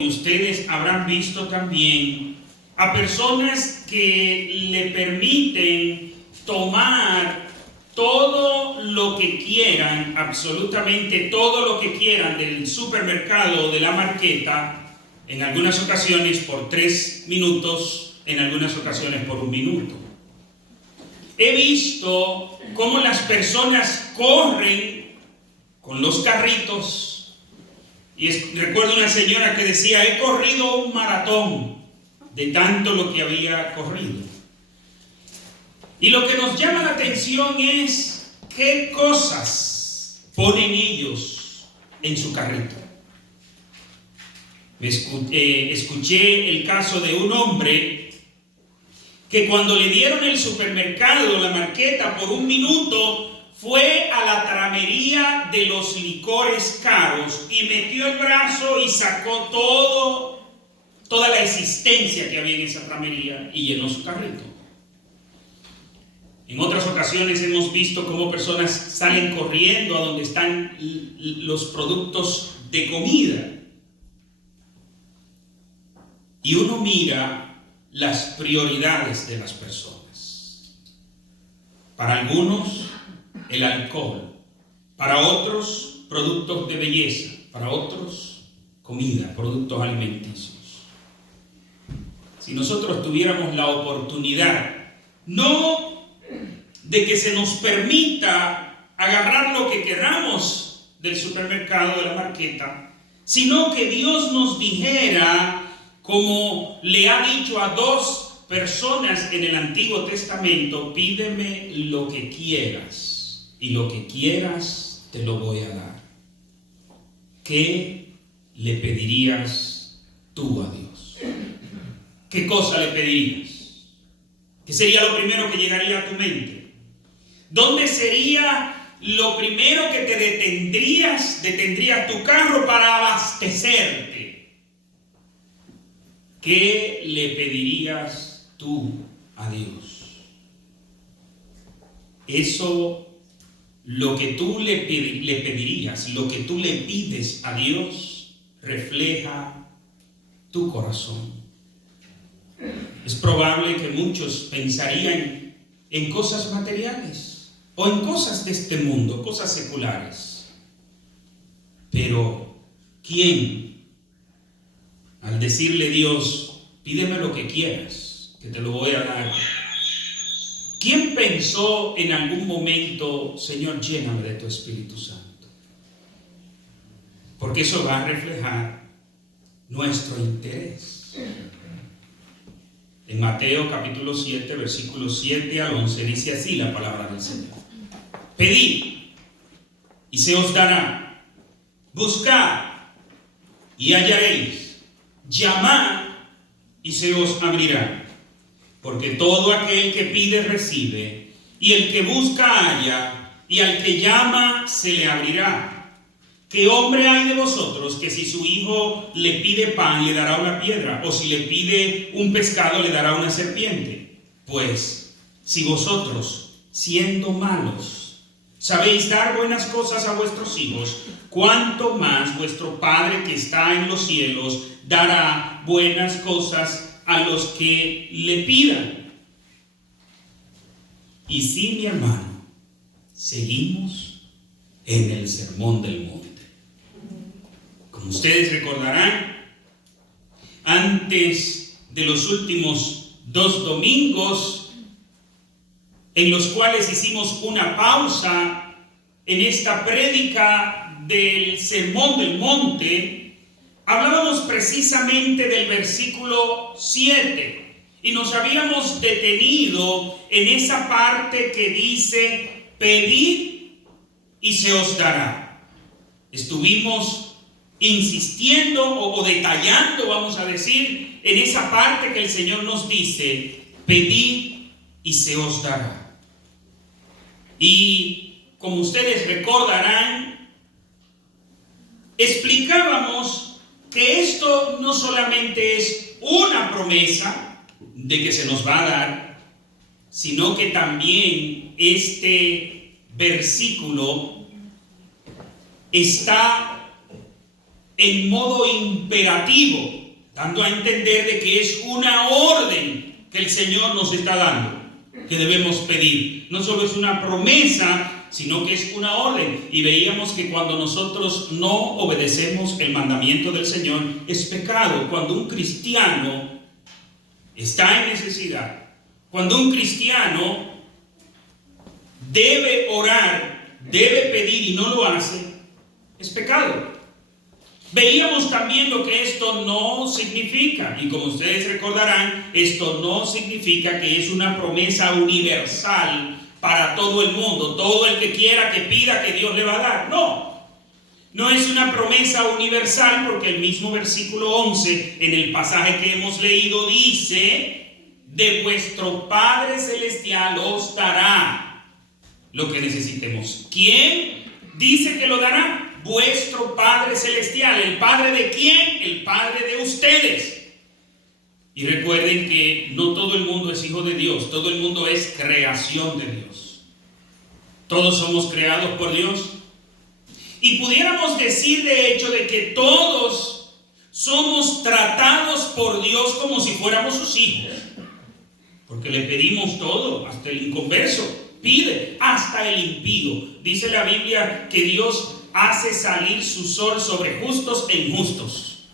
Ustedes habrán visto también a personas que le permiten tomar todo lo que quieran, absolutamente todo lo que quieran del supermercado o de la marqueta, en algunas ocasiones por 3 minutos, en algunas ocasiones por 1 minuto. He visto cómo las personas corren con los carritos. Y recuerdo una señora que decía: he corrido un maratón de tanto lo que había corrido. Y lo que nos llama la atención es qué cosas ponen ellos en su carrito. Escuché el caso de un hombre que cuando le dieron el supermercado, la marqueta, por 1 minuto, fue a la tramería de los licores caros y metió el brazo y sacó toda la existencia que había en esa tramería y llenó su carrito. En otras ocasiones hemos visto cómo personas salen corriendo a donde están los productos de comida. Y uno mira las prioridades de las personas. Para algunos, el alcohol. Para otros, productos de belleza. Para otros, comida, productos alimenticios. Si nosotros tuviéramos la oportunidad, no de que se nos permita agarrar lo que queramos del supermercado, de la marqueta, sino que Dios nos dijera, como le ha dicho a 2 personas en el Antiguo Testamento: pídeme lo que quieras, y lo que quieras te lo voy a dar. ¿Qué le pedirías tú a Dios? ¿Qué cosa le pedirías? ¿Qué sería lo primero que llegaría a tu mente? ¿Dónde sería lo primero que te detendrías tu carro para abastecerte? ¿Qué le pedirías tú a Dios? Eso, lo que tú le pedirías, lo que tú le pides a Dios, refleja tu corazón. Es probable que muchos pensarían en cosas materiales o en cosas de este mundo, cosas seculares. Pero, ¿quién, al decirle Dios, pídeme lo que quieras, que te lo voy a dar, quién pensó en algún momento: Señor, lléname de tu Espíritu Santo? Porque eso va a reflejar nuestro interés. En Mateo capítulo 7, versículos 7 al 11, dice así la palabra del Señor: pedid y se os dará, buscad y hallaréis, llamad y se os abrirá. Porque todo aquel que pide recibe, y el que busca halla, y al que llama se le abrirá. ¿Qué hombre hay de vosotros que si su hijo le pide pan le dará una piedra, o si le pide un pescado le dará una serpiente? Pues si vosotros, siendo malos, sabéis dar buenas cosas a vuestros hijos, cuánto más vuestro Padre que está en los cielos dará buenas cosas a los que le pidan. Y sí, mi hermano, seguimos en el Sermón del Monte. Como ustedes recordarán, antes de los últimos 2 domingos, en los cuales hicimos una pausa en esta prédica del Sermón del Monte, hablábamos precisamente del versículo 7 y nos habíamos detenido en esa parte que dice: pedid y se os dará. Estuvimos insistiendo o detallando, vamos a decir, en esa parte que el Señor nos dice: pedid y se os dará. Y como ustedes recordarán, explicábamos que esto no solamente es una promesa de que se nos va a dar, sino que también este versículo está en modo imperativo, dando a entender de que es una orden que el Señor nos está dando, que debemos pedir. No solo es una promesa, sino que es una orden. Y veíamos que cuando nosotros no obedecemos el mandamiento del Señor, es pecado. Cuando un cristiano está en necesidad, cuando un cristiano debe orar, debe pedir y no lo hace, es pecado. Veíamos también lo que esto no significa, y como ustedes recordarán, esto no significa que es una promesa universal para todo el mundo. Todo el que quiera que pida, que Dios le va a dar. No es una promesa universal, porque el mismo versículo 11 en el pasaje que hemos leído dice: de vuestro Padre Celestial os dará lo que necesitemos. ¿Quién dice que lo dará? Vuestro Padre Celestial. ¿El Padre de quién? El Padre de ustedes. Y recuerden que no todo el mundo es hijo de Dios, todo el mundo es creación de Dios. Todos somos creados por Dios. Y pudiéramos decir de hecho de que todos somos tratados por Dios como si fuéramos sus hijos. Porque le pedimos todo, hasta el inconverso pide, hasta el impío. Dice la Biblia que Dios hace salir su sol sobre justos e injustos.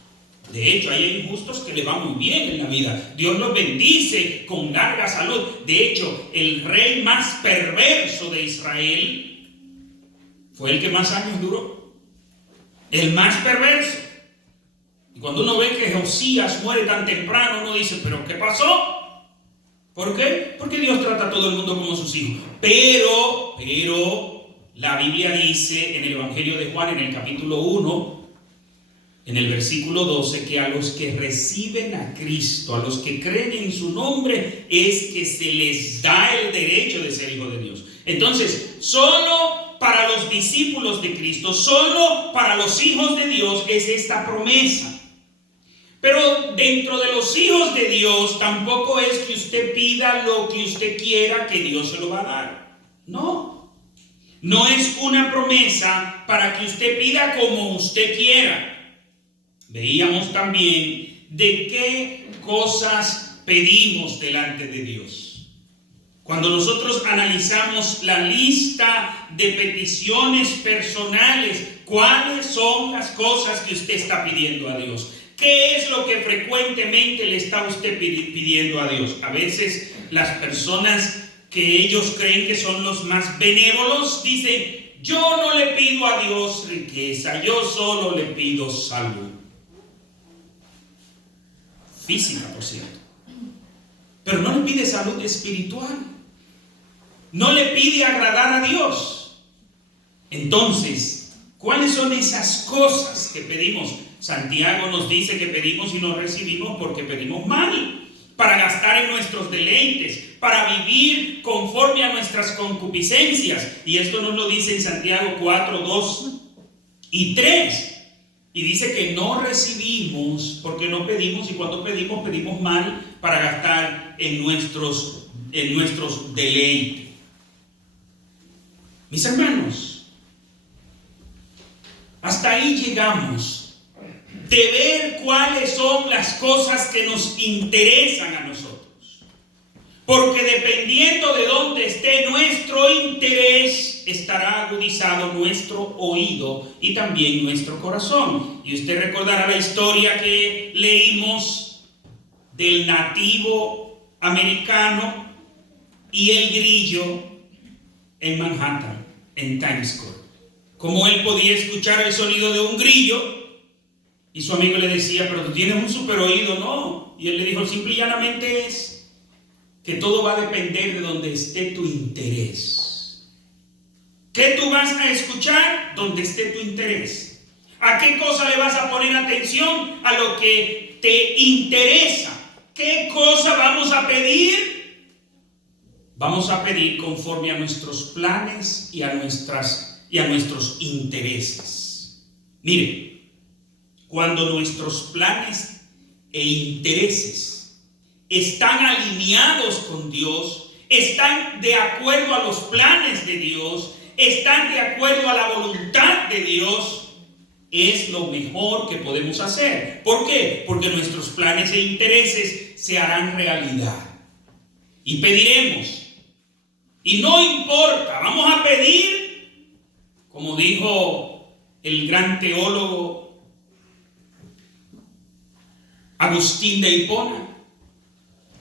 De hecho, hay injustos que le va muy bien en la vida. Dios los bendice con larga salud. De hecho, el rey más perverso de Israel fue el que más años duró. El más perverso. Y cuando uno ve que Josías muere tan temprano, uno dice: ¿pero qué pasó? ¿Por qué? Porque Dios trata a todo el mundo como sus hijos. Pero la Biblia dice en el Evangelio de Juan, en el capítulo 1, en el versículo 12, que a los que reciben a Cristo, a los que creen en su nombre, es que se les da el derecho de ser hijo de Dios. Entonces, solo para los discípulos de Cristo, solo para los hijos de Dios es esta promesa. Pero dentro de los hijos de Dios tampoco es que usted pida lo que usted quiera, que Dios se lo va a dar. No es una promesa para que usted pida como usted quiera. Veíamos también de qué cosas pedimos delante de Dios. Cuando nosotros analizamos la lista de peticiones personales, ¿cuáles son las cosas que usted está pidiendo a Dios? ¿Qué es lo que frecuentemente le está usted pidiendo a Dios? A veces las personas que ellos creen que son los más benévolos dicen: yo no le pido a Dios riqueza, yo solo le pido salud. Física, por cierto. Pero no le pide salud espiritual. No le pide agradar a Dios. Entonces, ¿cuáles son esas cosas que pedimos? Santiago nos dice que pedimos y no recibimos porque pedimos mal, para gastar en nuestros deleites, para vivir conforme a nuestras concupiscencias. Y esto nos lo dice en Santiago 4, 2 y 3. Y dice que no recibimos porque no pedimos, y cuando pedimos, pedimos mal para gastar en nuestros deleites. Mis hermanos, hasta ahí llegamos. De ver cuáles son las cosas que nos interesan a nosotros. Porque dependiendo de dónde esté nuestro interés, estará agudizado nuestro oído y también nuestro corazón. Y usted recordará la historia que leímos del nativo americano y el grillo en Manhattan, en Times Square. Como él podía escuchar el sonido de un grillo. Y su amigo le decía: pero tú tienes un super oído. No. Y él le dijo: simple y llanamente es que todo va a depender de donde esté tu interés. ¿Qué tú vas a escuchar? Donde esté tu interés. ¿A qué cosa le vas a poner atención? A lo que te interesa. ¿Qué cosa vamos a pedir? Vamos a pedir conforme a nuestros planes y a nuestros intereses. Mire, cuando nuestros planes e intereses están alineados con Dios, están de acuerdo a los planes de Dios, están de acuerdo a la voluntad de Dios, es lo mejor que podemos hacer. ¿Por qué? Porque nuestros planes e intereses se harán realidad. Y pediremos. Y no importa, vamos a pedir, como dijo el gran teólogo Agustín de Hipona,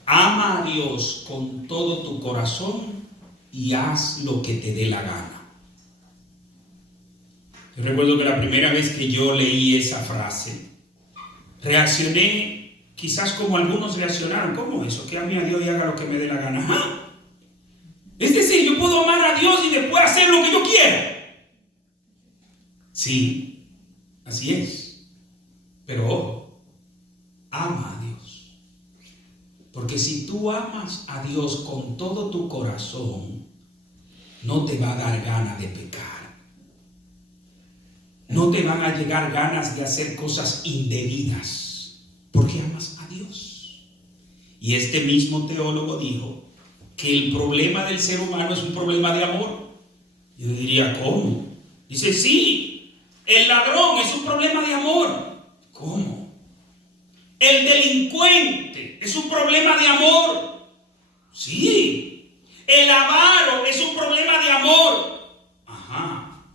ama a Dios con todo tu corazón y haz lo que te dé la gana. Yo recuerdo que la primera vez que yo leí esa frase, reaccioné quizás como algunos reaccionaron. ¿Cómo eso? Que ame a Dios y haga lo que me dé la gana. ¿Ah? Es decir, yo puedo amar a Dios y después hacer lo que yo quiera. Sí, así es. Pero ojo, ama a Dios. Porque si tú amas a Dios con todo tu corazón, no te va a dar ganas de pecar. No te van a llegar ganas de hacer cosas indebidas. Porque amas a Dios. Y este mismo teólogo dijo que el problema del ser humano es un problema de amor. Yo diría, ¿cómo? Dice, sí, el ladrón es un problema de amor. ¿Cómo? El delincuente es un problema de amor. Sí. El avaro es un problema de amor. Ajá.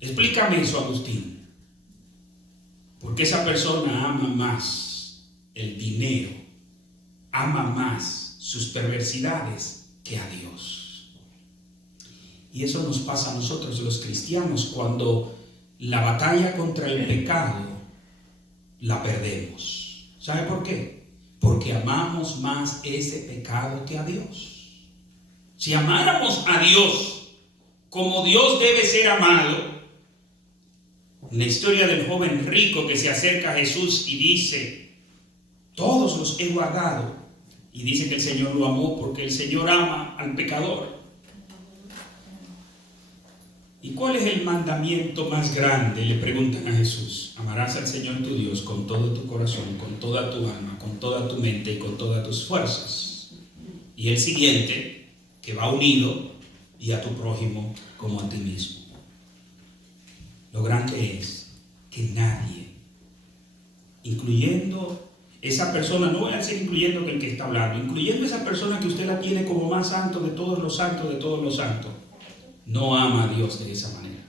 Explícame eso, Agustín. Porque esa persona ama más el dinero, ama más sus perversidades que a Dios. Y eso nos pasa a nosotros los cristianos cuando la batalla contra el pecado la perdemos. ¿Sabe por qué? Porque amamos más ese pecado que a Dios. Si amáramos a Dios como Dios debe ser amado, la historia del joven rico que se acerca a Jesús y dice, todos los he guardado. Y dice que el Señor lo amó porque el Señor ama al pecador. ¿Y cuál es el mandamiento más grande? Le preguntan a Jesús. Amarás al Señor tu Dios con todo tu corazón, con toda tu alma, con toda tu mente y con todas tus fuerzas. Y el siguiente, que va unido, y a tu prójimo como a ti mismo. Lo grande es que nadie, incluyendo esa persona, no voy a decir incluyendo el que está hablando, incluyendo esa persona que usted la tiene como más santo de todos los santos, no ama a Dios de esa manera.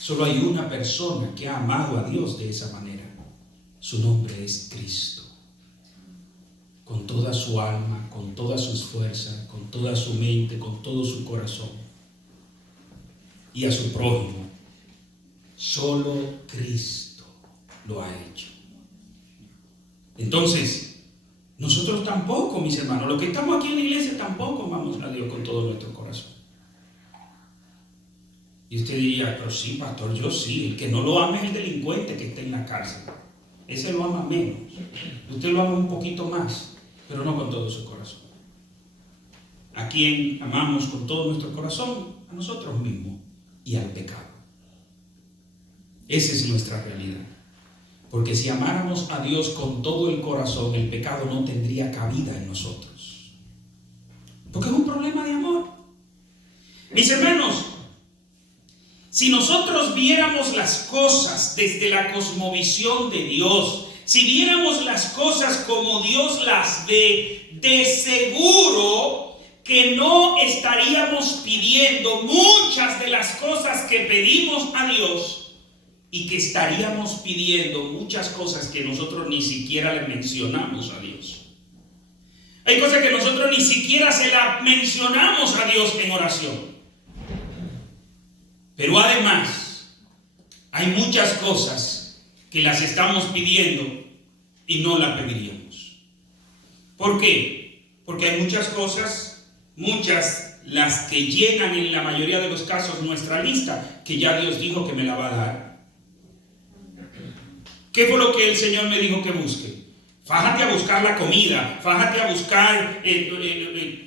Solo hay una persona que ha amado a Dios de esa manera. Su nombre es Cristo. Con toda su alma, con todas sus fuerzas, con toda su mente, con todo su corazón. Y a su prójimo. Solo Cristo lo ha hecho. Entonces, nosotros tampoco, mis hermanos, los que estamos aquí en la iglesia tampoco amamos a Dios con todo nuestro corazón. Y usted diría, pero sí, pastor, yo sí. El que no lo ama es el delincuente que está en la cárcel. Ese lo ama menos. Usted lo ama un poquito más, pero no con todo su corazón. ¿A quién amamos con todo nuestro corazón? A nosotros mismos y al pecado. Esa es nuestra realidad. Porque si amáramos a Dios con todo el corazón, el pecado no tendría cabida en nosotros. Porque es un problema de amor. Mis hermanos, si nosotros viéramos las cosas desde la cosmovisión de Dios, si viéramos las cosas como Dios las ve, de seguro que no estaríamos pidiendo muchas de las cosas que pedimos a Dios y que estaríamos pidiendo muchas cosas que nosotros ni siquiera le mencionamos a Dios. Hay cosas que nosotros ni siquiera se las mencionamos a Dios en oración. Pero además, hay muchas cosas que las estamos pidiendo y no las pediríamos. ¿Por qué? Porque hay muchas cosas, las que llenan en la mayoría de los casos nuestra lista, que ya Dios dijo que me la va a dar. ¿Qué fue lo que el Señor me dijo que busque? Fájate a buscar la comida, fájate a buscar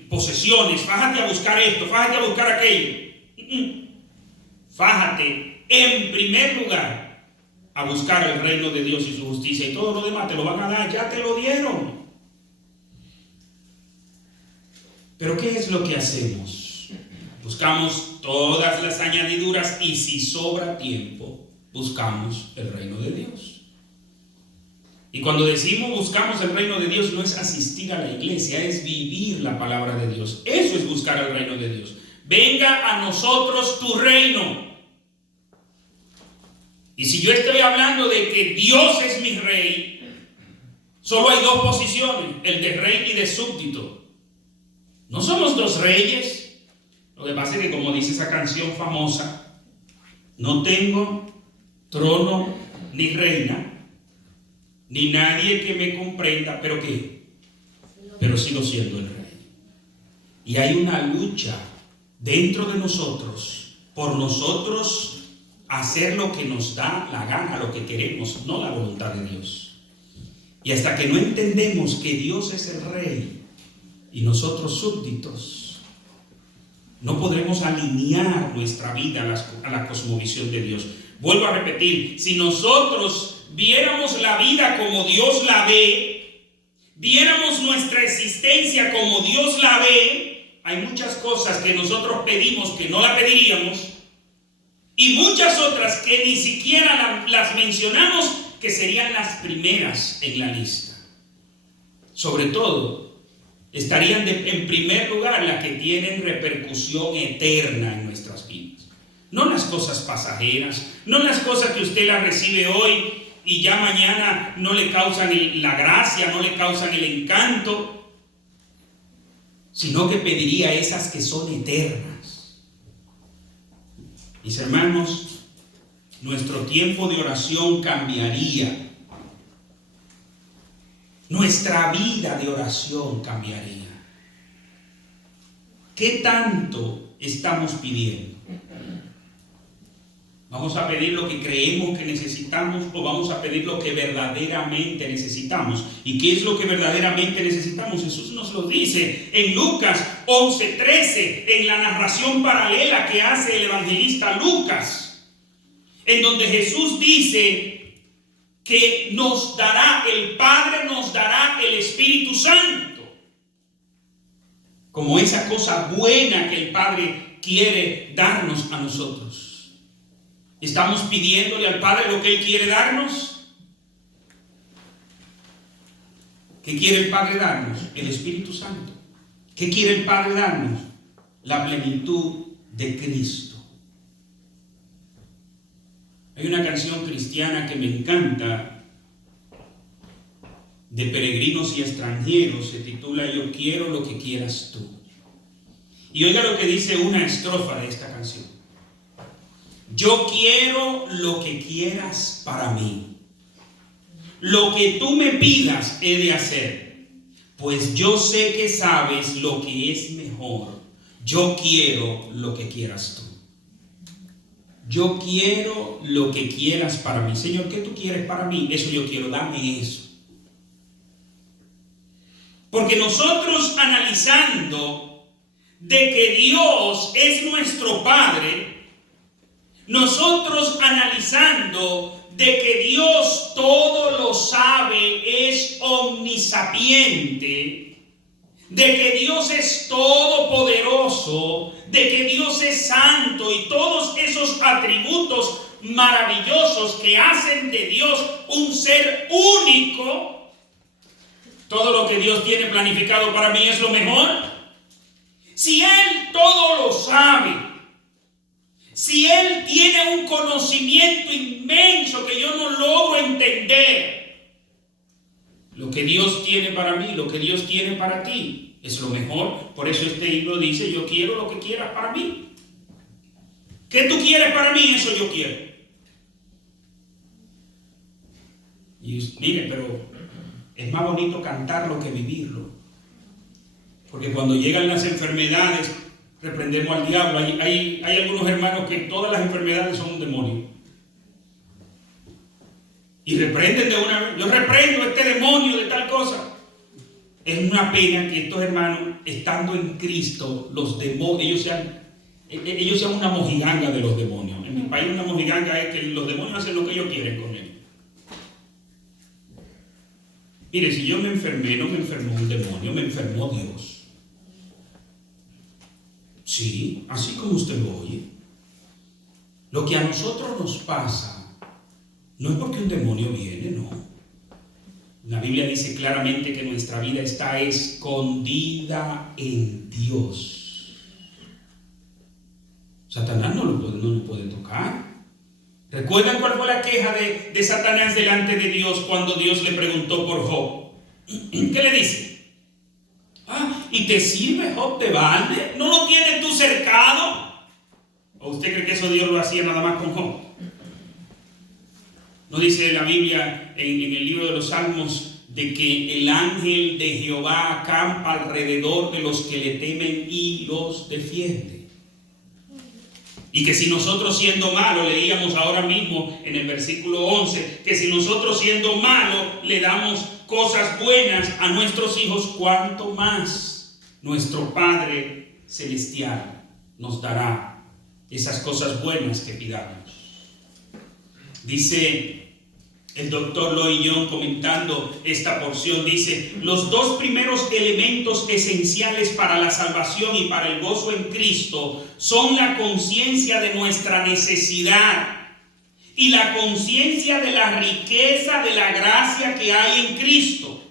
posesiones, fájate a buscar esto, fájate a buscar aquello. Fájate en primer lugar a buscar el reino de Dios y su justicia, y todo lo demás te lo van a dar, ya te lo dieron. Pero ¿qué es lo que hacemos? Buscamos todas las añadiduras y si sobra tiempo, buscamos el reino de Dios. Y cuando decimos buscamos el reino de Dios, no es asistir a la iglesia, es vivir la palabra de Dios. Eso es buscar el reino de Dios. Venga a nosotros tu reino. Y si yo estoy hablando de que Dios es mi rey, solo hay dos posiciones, el de rey y de súbdito. No somos dos reyes. Lo que pasa es que, como dice esa canción famosa, no tengo trono ni reina, ni nadie que me comprenda, pero ¿qué? Pero sigo siendo el rey. Y hay una lucha dentro de nosotros, por nosotros hacer lo que nos da la gana, lo que queremos, no la voluntad de Dios. Y hasta que no entendemos que Dios es el rey y nosotros súbditos, no podremos alinear nuestra vida a la cosmovisión de Dios. Vuelvo a repetir, si nosotros viéramos la vida como Dios la ve, viéramos nuestra existencia como Dios la ve, hay muchas cosas que nosotros pedimos que no la pediríamos, y muchas otras que ni siquiera las mencionamos, que serían las primeras en la lista. Sobre todo, estarían en primer lugar las que tienen repercusión eterna en nuestras vidas. No las cosas pasajeras, no las cosas que usted las recibe hoy y ya mañana no le causan la gracia, no le causan el encanto, sino que pediría esas que son eternas. Mis hermanos, nuestro tiempo de oración cambiaría. Nuestra vida de oración cambiaría. ¿Qué tanto estamos pidiendo? ¿Vamos a pedir lo que creemos que necesitamos o vamos a pedir lo que verdaderamente necesitamos? ¿Y qué es lo que verdaderamente necesitamos? Jesús nos lo dice en Lucas 11:13, en la narración paralela que hace el evangelista Lucas, en donde Jesús dice que el Padre nos dará el Espíritu Santo, como esa cosa buena que el Padre quiere darnos a nosotros. ¿Estamos pidiéndole al Padre lo que Él quiere darnos? ¿Qué quiere el Padre darnos? El Espíritu Santo. ¿Qué quiere el Padre darnos? La plenitud de Cristo. Hay una canción cristiana que me encanta, de peregrinos y extranjeros, se titula Yo quiero lo que quieras tú. Y oiga lo que dice una estrofa de esta canción. Yo quiero lo que quieras para mí. Lo que tú me pidas he de hacer, pues yo sé que sabes lo que es mejor. Yo quiero lo que quieras tú. Yo quiero lo que quieras para mí. Señor, ¿qué tú quieres para mí? Eso yo quiero, dame eso. Porque nosotros, analizando de que Dios es nuestro Padre, nosotros analizando de que Dios todo lo sabe, es omnisapiente, de que Dios es todopoderoso, de que Dios es santo y todos esos atributos maravillosos que hacen de Dios un ser único, todo lo que Dios tiene planificado para mí es lo mejor. Si Él todo lo sabe, si Él tiene un conocimiento inmenso que yo no logro entender, lo que Dios tiene para mí, lo que Dios tiene para ti, es lo mejor. Por eso este libro dice, yo quiero lo que quieras para mí. ¿Qué tú quieres para mí? Eso yo quiero. Y mire, pero es más bonito cantarlo que vivirlo. Porque cuando llegan las enfermedades, reprendemos al diablo. Hay algunos hermanos que todas las enfermedades son un demonio. Y reprenden de una vez. Yo reprendo este demonio de tal cosa. Es una pena que estos hermanos, estando en Cristo, los demonios, ellos sean una mojiganga de los demonios. En mi país una mojiganga es que los demonios hacen lo que ellos quieren con él. Mire, si yo me enfermé, no me enfermó un demonio, me enfermó Dios. Sí, así como usted lo oye. Lo que a nosotros nos pasa No es porque un demonio viene, no. La Biblia dice claramente que nuestra vida está escondida en Dios. Satanás no nos puede tocar. ¿Recuerdan cuál fue la queja de Satanás delante de Dios cuando Dios le preguntó por Job? ¿Qué le dice? ¿Y te sirve Job de balde? ¿No lo tienes tú cercado? ¿O usted cree que eso Dios lo hacía nada más con Job? ¿No dice la Biblia en el libro de los Salmos de que el ángel de Jehová acampa alrededor de los que le temen y los defiende? Y que si nosotros siendo malos, leíamos ahora mismo en el versículo 11, que si nosotros siendo malos le damos cosas buenas a nuestros hijos, cuánto más nuestro Padre Celestial nos dará esas cosas buenas que pidamos. Dice el doctor Lloyd Jones, comentando esta porción, dice: los dos primeros elementos esenciales para la salvación y para el gozo en Cristo son la conciencia de nuestra necesidad y la conciencia de la riqueza de la gracia que hay en Cristo.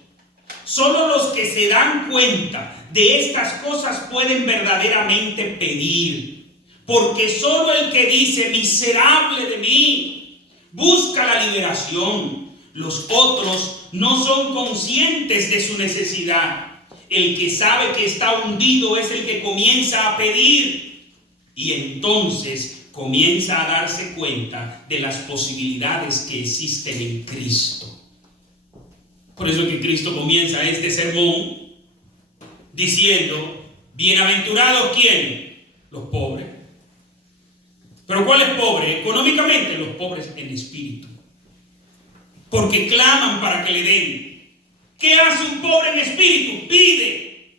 Solo los que se dan cuenta de estas cosas pueden verdaderamente pedir, porque solo el que dice miserable de mí busca la liberación. Los otros no son conscientes de su necesidad. El que sabe que está hundido es el que comienza a pedir, y entonces comienza a darse cuenta de las posibilidades que existen en Cristo. Por eso que Cristo comienza este sermón diciendo: bienaventurados, ¿quién? Los pobres. ¿Pero cuál es pobre? Económicamente, los pobres en espíritu. Porque claman para que le den. ¿Qué hace un pobre en espíritu? Pide.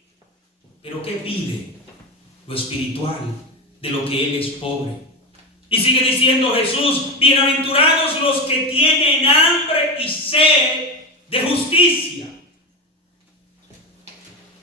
¿Pero qué pide? Lo espiritual, de lo que él es pobre. Y sigue diciendo Jesús: bienaventurados los que tienen hambre y sed de justicia.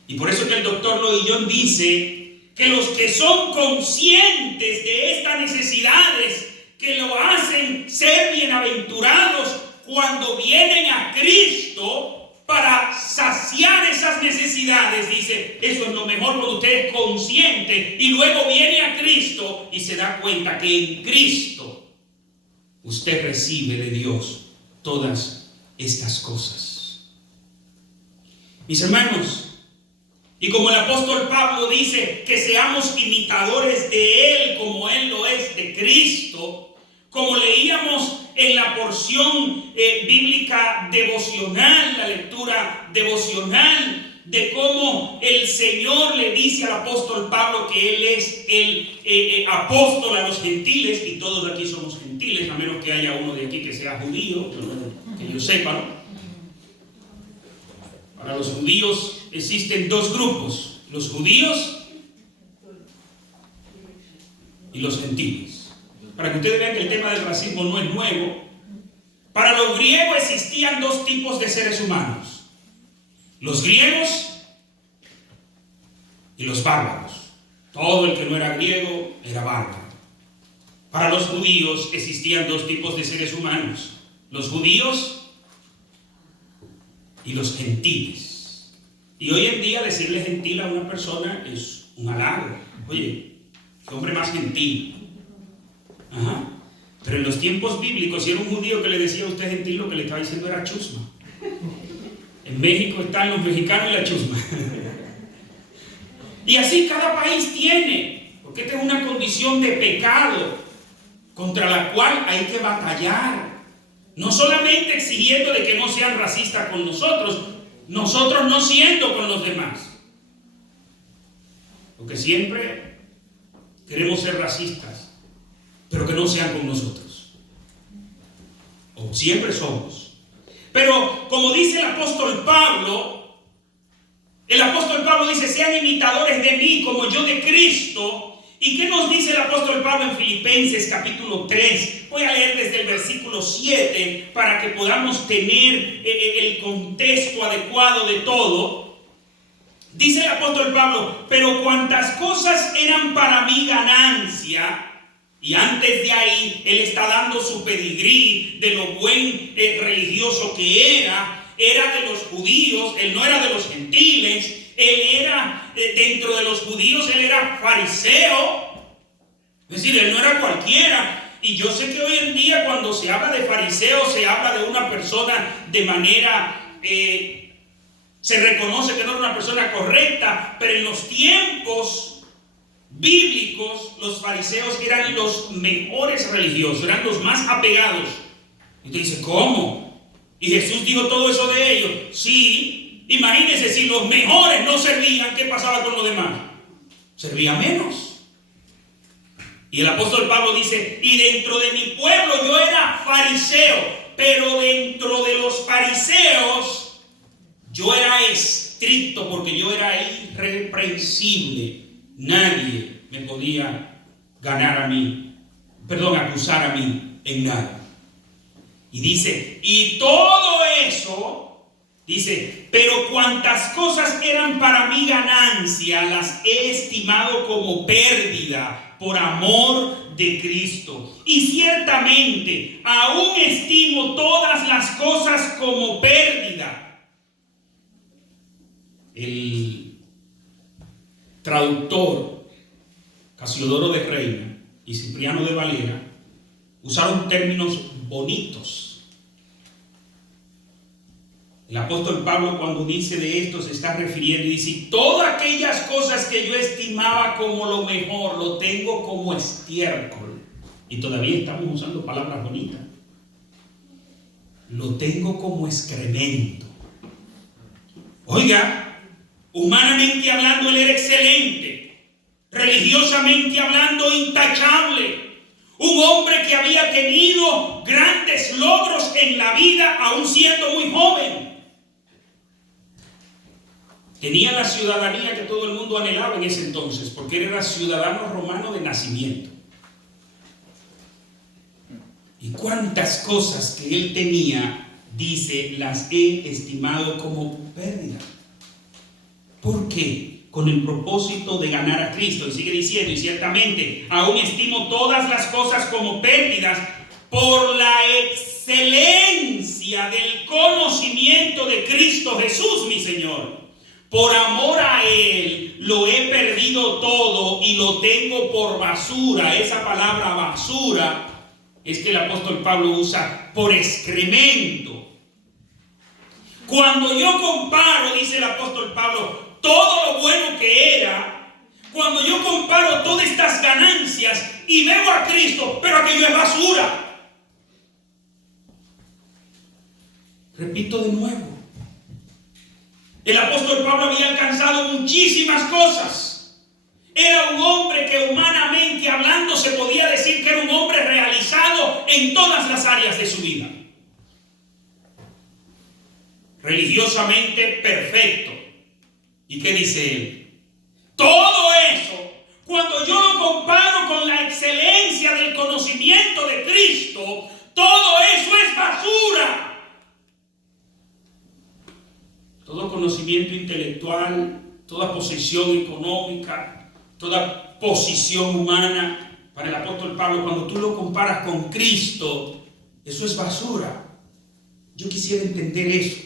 Y por eso que el doctor Lloyd Jones dice que los que son conscientes de estas necesidades, que lo hacen ser bienaventurados cuando vienen a Cristo para saciar esas necesidades, dice, eso es lo mejor cuando usted es consciente y luego viene a Cristo y se da cuenta que en Cristo usted recibe de Dios todas estas cosas. Mis hermanos, y como el apóstol Pablo dice que seamos imitadores de Él como Él lo es de Cristo, como leíamos en la porción bíblica devocional, la lectura devocional, de cómo el Señor le dice al apóstol Pablo que Él es el apóstol a los gentiles, y todos aquí somos gentiles, a menos que haya uno de aquí que sea judío, que yo sepa, ¿no? Para los judíos existen dos grupos: los judíos y los gentiles. Para que ustedes vean que el tema del racismo no es nuevo. Para los griegos existían dos tipos de seres humanos: los griegos y los bárbaros. Todo el que no era griego era bárbaro. Para los judíos existían dos tipos de seres humanos: los judíos y los gentiles. Y hoy en día decirle gentil a una persona es un halago. Oye, qué hombre más gentil. Ajá. Pero en los tiempos bíblicos, si era un judío que le decía a usted gentil, lo que le estaba diciendo era chusma. En México están los mexicanos y la chusma. Y así cada país tiene, porque esta es una condición de pecado contra la cual hay que batallar. No solamente exigiendo de que no sean racistas con nosotros no siendo con los demás. Porque siempre queremos ser racistas, pero que no sean con nosotros. O siempre somos. Pero como dice el apóstol Pablo dice: sean imitadores de mí como yo de Cristo. ¿Y qué nos dice el apóstol Pablo en Filipenses capítulo 3? Voy a leer desde el versículo 7 para que podamos tener el contexto adecuado de todo. Dice el apóstol Pablo: pero cuantas cosas eran para mí ganancia, Y antes de ahí, él está dando su pedigrí de lo buen religioso que era. Era de los judíos, él no era de los gentiles. Él era, dentro de los judíos, él era fariseo. Es decir, él no era cualquiera. Y yo sé que hoy en día cuando se habla de fariseo, se habla de una persona de manera, se reconoce que no era una persona correcta, pero en los tiempos bíblicos, los fariseos eran los mejores religiosos, eran los más apegados. Y usted dice, ¿cómo? ¿Y Jesús dijo todo eso de ellos? Sí, imagínense, si los mejores no servían, ¿qué pasaba con los demás? Servía menos. Y el apóstol Pablo dice, y dentro de mi pueblo yo era fariseo, pero dentro de los fariseos yo era estricto porque yo era irreprensible. Nadie me podía acusar a mí en nada. Y dice, y todo eso, dice, pero cuantas cosas eran para mi ganancia, las he estimado como pérdida por amor de Cristo. Y ciertamente aún estimo todas las cosas como pérdida. El traductor Casiodoro de Reina y Cipriano de Valera usaron términos bonitos. El apóstol Pablo, cuando dice de esto, se está refiriendo y dice, todas aquellas cosas que yo estimaba como lo mejor, lo tengo como estiércol. Y todavía estamos usando palabras bonitas. Lo tengo como excremento. Oiga, humanamente hablando, él era excelente. Religiosamente hablando, intachable. Un hombre que había tenido grandes logros en la vida, aún siendo muy joven. Tenía la ciudadanía que todo el mundo anhelaba en ese entonces, porque él era ciudadano romano de nacimiento. Y cuántas cosas que él tenía, dice, las he estimado como pérdida. ¿Por qué? Con el propósito de ganar a Cristo. Y sigue diciendo, y ciertamente aún estimo todas las cosas como pérdidas por la excelencia del conocimiento de Cristo Jesús, mi Señor. Por amor a Él lo he perdido todo y lo tengo por basura. Esa palabra basura es que el apóstol Pablo usa por excremento. Cuando yo comparo, dice el apóstol Pablo, todo lo bueno que era, cuando yo comparo todas estas ganancias y veo a Cristo, pero aquello es basura. Repito de nuevo. El apóstol Pablo había alcanzado muchísimas cosas. Era un hombre que humanamente hablando se podía decir que era un hombre realizado en todas las áreas de su vida. Religiosamente perfecto. ¿Y qué dice él? Todo eso, cuando yo lo comparo con la excelencia del conocimiento de Cristo, todo eso es basura. Todo conocimiento intelectual, toda posición económica, toda posición humana, para el apóstol Pablo, cuando tú lo comparas con Cristo, eso es basura. Yo quisiera entender eso.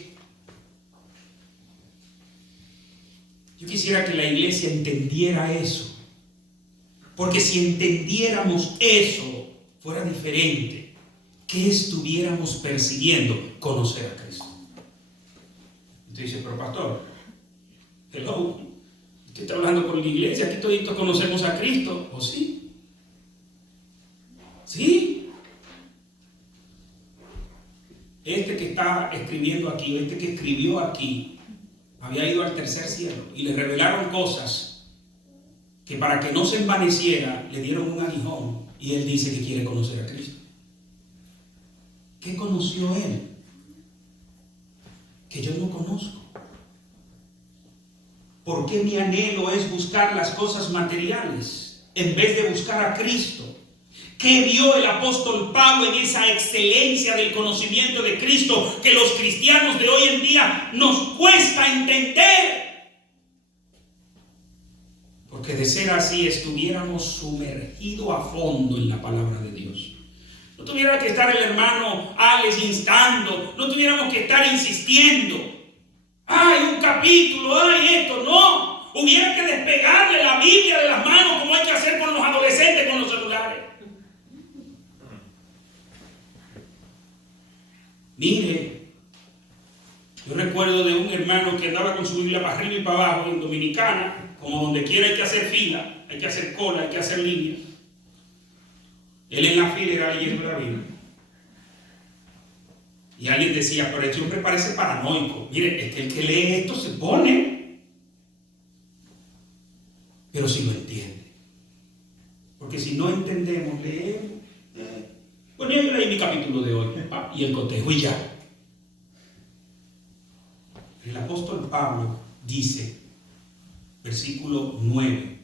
Yo quisiera que la iglesia entendiera eso. Porque si entendiéramos eso, fuera diferente. ¿Qué estuviéramos persiguiendo? Conocer a Cristo. Usted dice, pero pastor, hello, usted está hablando con la iglesia, aquí todos conocemos a Cristo. ¿O sí? ¿Sí? Este que está escribiendo aquí, este que escribió aquí, había ido al tercer cielo y le revelaron cosas que para que no se envaneciera le dieron un aguijón, y él dice que quiere conocer a Cristo. ¿Qué conoció él? Que yo no conozco. ¿Por qué mi anhelo es buscar las cosas materiales en vez de buscar a Cristo? ¿Qué vio el apóstol Pablo en esa excelencia del conocimiento de Cristo que los cristianos de hoy en día nos cuesta entender? Porque de ser así estuviéramos sumergidos a fondo en la palabra de Dios. No tuviera que estar el hermano Alex instando, no tuviéramos que estar insistiendo. ¡Ay, un capítulo! ¡Ay, esto! No, hubiera que despegarle la Biblia de las manos como hay que hacer con los adolescentes con los celulares. Mire, yo recuerdo de un hermano que andaba con su Biblia para arriba y para abajo en Dominicana. Como donde quiera hay que hacer fila, hay que hacer cola, hay que hacer línea. Él en la fila era leyendo la Biblia. Y alguien decía, pero este hombre parece paranoico. Mire, es que el que lee esto se pone. Pero si lo entiende. Porque si no entendemos, leemos. Bueno, yo leí mi capítulo de hoy. Y el cotejo y ya. El apóstol Pablo dice, versículo 9.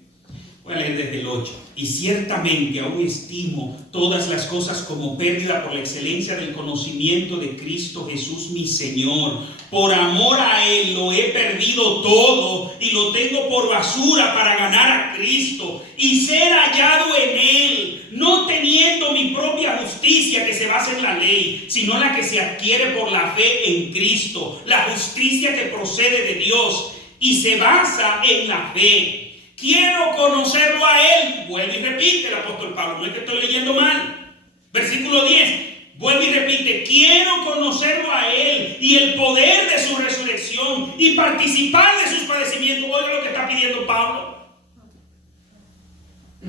Voy a leer desde el 8. Y ciertamente aún estimo todas las cosas como pérdida por la excelencia del conocimiento de Cristo Jesús mi Señor. Por amor a Él lo he perdido todo y lo tengo por basura para ganar a Cristo y ser hallado en Él, no teniendo mi propia justicia que se basa en la ley, sino la que se adquiere por la fe en Cristo, la justicia que procede de Dios y se basa en la fe. Quiero conocerlo a Él. Vuelve y repite el apóstol Pablo. No es que estoy leyendo mal. Versículo 10. Vuelve y repite. Quiero conocerlo a Él y el poder de su resurrección y participar de sus padecimientos. Oiga lo que está pidiendo Pablo.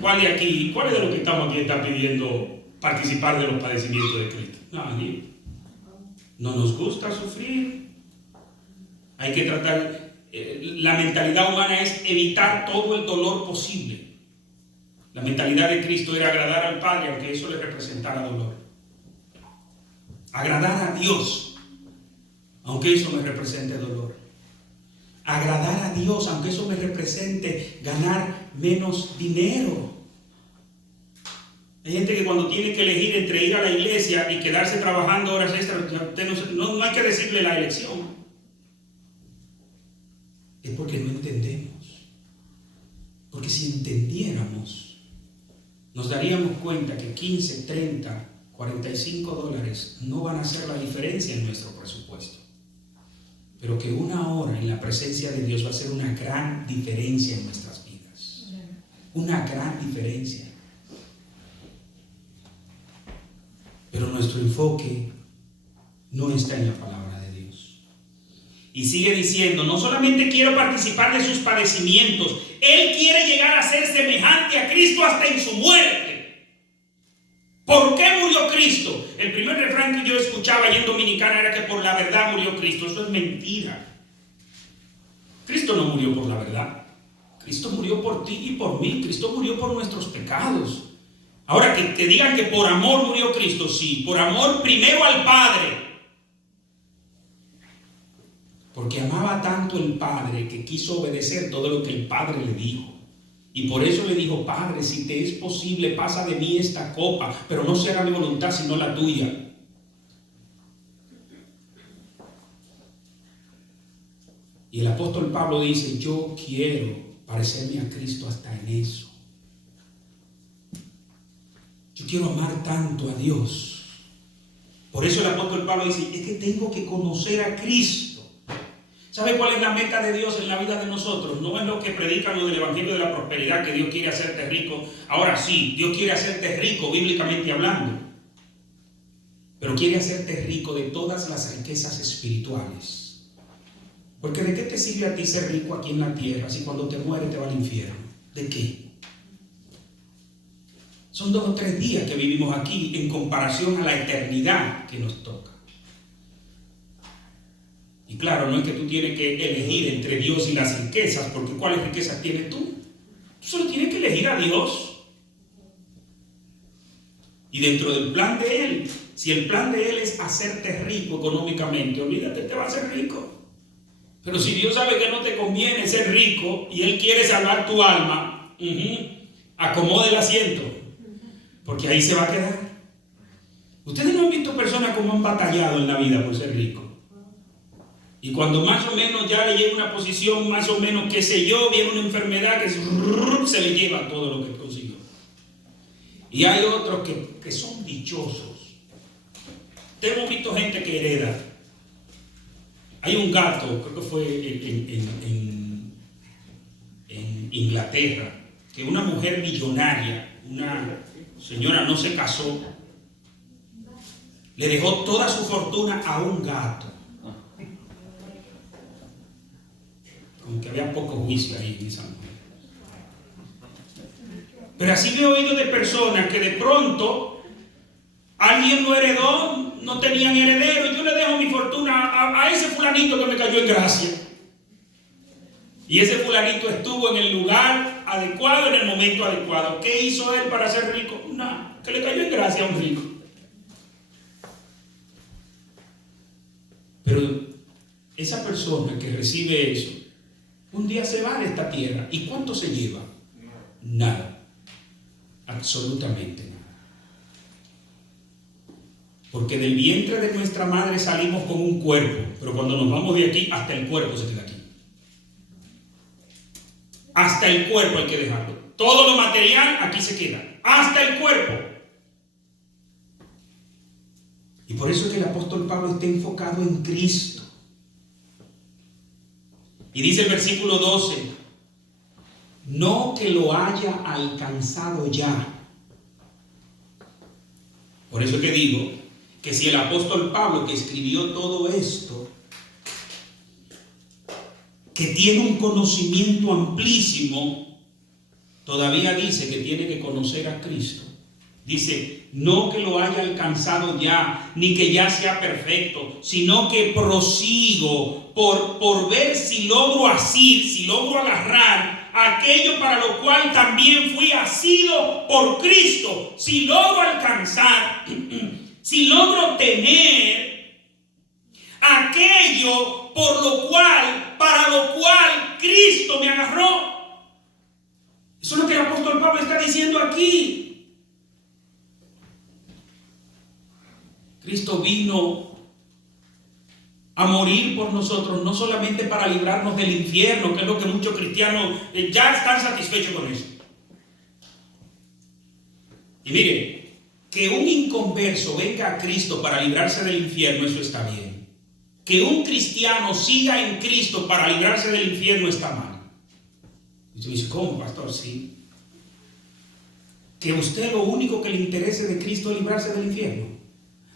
¿Cuál de los que estamos aquí está pidiendo participar de los padecimientos de Cristo? Nadie. No nos gusta sufrir. Hay que tratar. La mentalidad humana es evitar todo el dolor posible. La mentalidad de Cristo era agradar al Padre, aunque eso le representara dolor. Agradar a Dios, aunque eso me represente dolor. Agradar a Dios, aunque eso me represente ganar menos dinero. Hay gente que cuando tiene que elegir entre ir a la iglesia y quedarse trabajando horas extras, no hay que decirle la elección. Es porque no entendemos. Porque si entendiéramos, nos daríamos cuenta que 15, 30, 45 dólares no van a hacer la diferencia en nuestro presupuesto. Pero que una hora en la presencia de Dios va a hacer una gran diferencia en nuestras vidas. Una gran diferencia. Pero nuestro enfoque no está en la palabra. Y sigue diciendo, no solamente quiero participar de sus padecimientos, Él quiere llegar a ser semejante a Cristo hasta en su muerte. ¿Por qué murió Cristo? El primer refrán que yo escuchaba allí en Dominicana era que por la verdad murió Cristo. Eso es mentira. Cristo no murió por la verdad. Cristo murió por ti y por mí. Cristo murió por nuestros pecados. Ahora que digan que por amor murió Cristo, sí, por amor primero al Padre. Porque amaba tanto el Padre que quiso obedecer todo lo que el Padre le dijo. Y por eso le dijo, Padre, si te es posible, pasa de mí esta copa, pero no se haga mi voluntad sino la tuya. Y el apóstol Pablo dice, yo quiero parecerme a Cristo hasta en eso. Yo quiero amar tanto a Dios. Por eso el apóstol Pablo dice, es que tengo que conocer a Cristo. ¿Sabe cuál es la meta de Dios en la vida de nosotros? No es lo que predican lo del evangelio de la prosperidad, que Dios quiere hacerte rico. Ahora sí, Dios quiere hacerte rico bíblicamente hablando. Pero quiere hacerte rico de todas las riquezas espirituales. Porque ¿de qué te sirve a ti ser rico aquí en la tierra si cuando te mueres te va al infierno? ¿De qué? Son 2 o 3 días que vivimos aquí en comparación a la eternidad que nos toca. Y claro, no es que tú tienes que elegir entre Dios y las riquezas, porque ¿cuáles riquezas tienes tú? Tú solo tienes que elegir a Dios. Y dentro del plan de Él, si el plan de Él es hacerte rico económicamente, olvídate, te va a hacer rico. Pero si Dios sabe que no te conviene ser rico y Él quiere salvar tu alma, acomode el asiento, porque ahí se va a quedar. Ustedes no han visto personas como han batallado en la vida por ser ricos. Y cuando más o menos ya le llega una posición, más o menos, qué sé yo, viene una enfermedad que se le lleva todo lo que consiguió. Y hay otros que son dichosos. Hemos visto gente que hereda. Hay un gato, creo que fue en Inglaterra, que una mujer millonaria, una señora no se casó, le dejó toda su fortuna a un gato. Como que había poco juicio ahí en esa mujer. Pero así he oído de personas que de pronto alguien lo heredó, no tenían heredero, y yo le dejo mi fortuna a ese fulanito que me cayó en gracia. Y ese fulanito estuvo en el lugar adecuado, en el momento adecuado. ¿Qué hizo él para ser rico? Nada, que le cayó en gracia a un rico. Pero esa persona que recibe eso, un día se va de esta tierra. ¿Y cuánto se lleva? Nada. Absolutamente nada. Porque del vientre de nuestra madre salimos con un cuerpo, pero cuando nos vamos de aquí, hasta el cuerpo se queda aquí. Hasta el cuerpo hay que dejarlo. Todo lo material aquí se queda. Hasta el cuerpo. Y por eso es que el apóstol Pablo está enfocado en Cristo. Y dice el versículo 12, no que lo haya alcanzado ya. Por eso es que digo que si el apóstol Pablo, que escribió todo esto, que tiene un conocimiento amplísimo, todavía dice que tiene que conocer a Cristo. Dice, no que lo haya alcanzado ya, ni que ya sea perfecto, sino que prosigo por ver si logro asir, si logro agarrar aquello para lo cual también fui asido por Cristo. Si logro alcanzar, si logro tener aquello para lo cual Cristo me agarró. Eso es lo que el apóstol Pablo está diciendo aquí. Cristo vino a morir por nosotros, no solamente para librarnos del infierno, que es lo que muchos cristianos ya están satisfechos con eso. Y mire, que un inconverso venga a Cristo para librarse del infierno, eso está bien. Que un cristiano siga en Cristo para librarse del infierno está mal. Y usted dice, ¿cómo, pastor? Sí. Que a usted lo único que le interese de Cristo es librarse del infierno,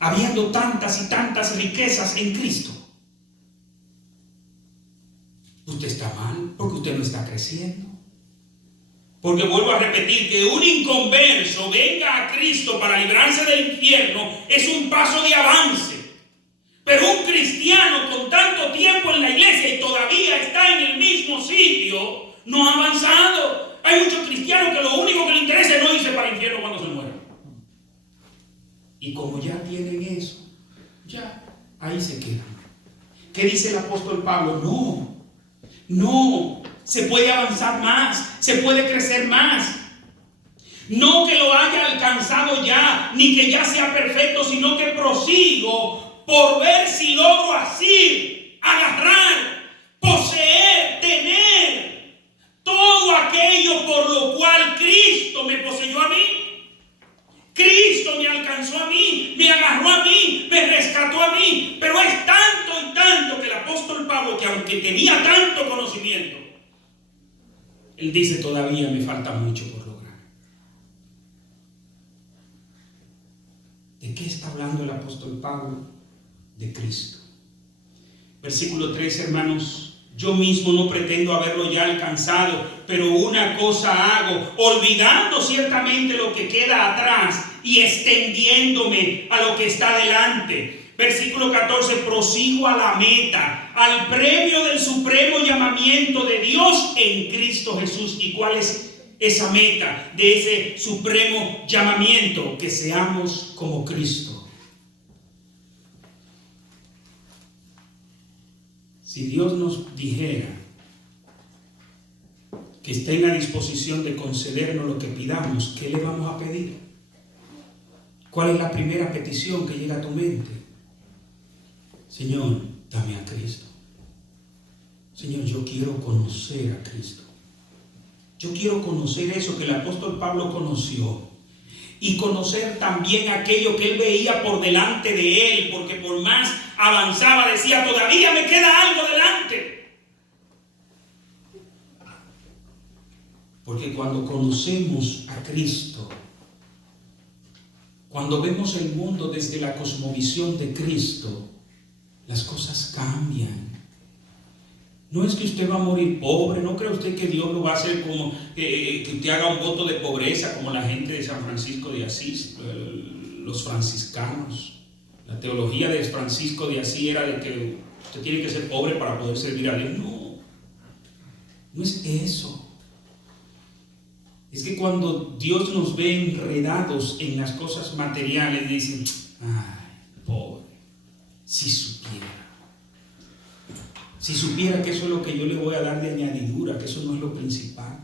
habiendo tantas y tantas riquezas en Cristo. Usted está mal porque usted no está creciendo. Porque vuelvo a repetir, que un inconverso venga a Cristo para librarse del infierno es un paso de avance. Pero un cristiano con tanto tiempo en la iglesia y todavía está en el mismo sitio, no ha avanzado. Hay muchos cristianos que lo único que les interesa es no irse para el infierno cuando se mueran. Y como ya tienen eso, ya ahí se quedan. ¿Qué dice el apóstol Pablo? No, se puede avanzar más, se puede crecer más. No que lo haya alcanzado ya, ni que ya sea perfecto, sino que prosigo por ver si logro así, agarrar, poseer, tener todo aquello por lo cual Cristo me poseyó a mí. Cristo me alcanzó a mí, me agarró a mí, me rescató a mí. Pero es tanto y tanto que el apóstol Pablo, que aunque tenía tanto conocimiento, él dice, todavía me falta mucho por lograr. ¿De qué está hablando el apóstol Pablo? De Cristo. Versículo 3, hermanos, yo mismo no pretendo haberlo ya alcanzado, pero una cosa hago, olvidando ciertamente lo que queda atrás y extendiéndome a lo que está delante. Versículo 14, prosigo a la meta, al premio del supremo llamamiento de Dios en Cristo Jesús. ¿Y cuál es esa meta de ese supremo llamamiento? Que seamos como Cristo. Si Dios nos dijera que esté a disposición de concedernos lo que pidamos, ¿qué le vamos a pedir? ¿Cuál es la primera petición que llega a tu mente? Señor, dame a Cristo. Señor, yo quiero conocer a Cristo. Yo quiero conocer eso que el apóstol Pablo conoció. Y conocer también aquello que él veía por delante de él. Porque por más avanzaba, decía, todavía me queda algo delante. Porque cuando conocemos a Cristo, cuando vemos el mundo desde la cosmovisión de Cristo, las cosas cambian. No es que usted va a morir pobre, no cree usted que Dios lo va a hacer como que usted haga un voto de pobreza como la gente de San Francisco de Asís, los franciscanos. La teología de Francisco de Asís era de que usted tiene que ser pobre para poder servir a Dios. No, no es eso. Es que cuando Dios nos ve enredados en las cosas materiales, dicen, ay, pobre, si supiera. Si supiera que eso es lo que yo le voy a dar de añadidura, que eso no es lo principal.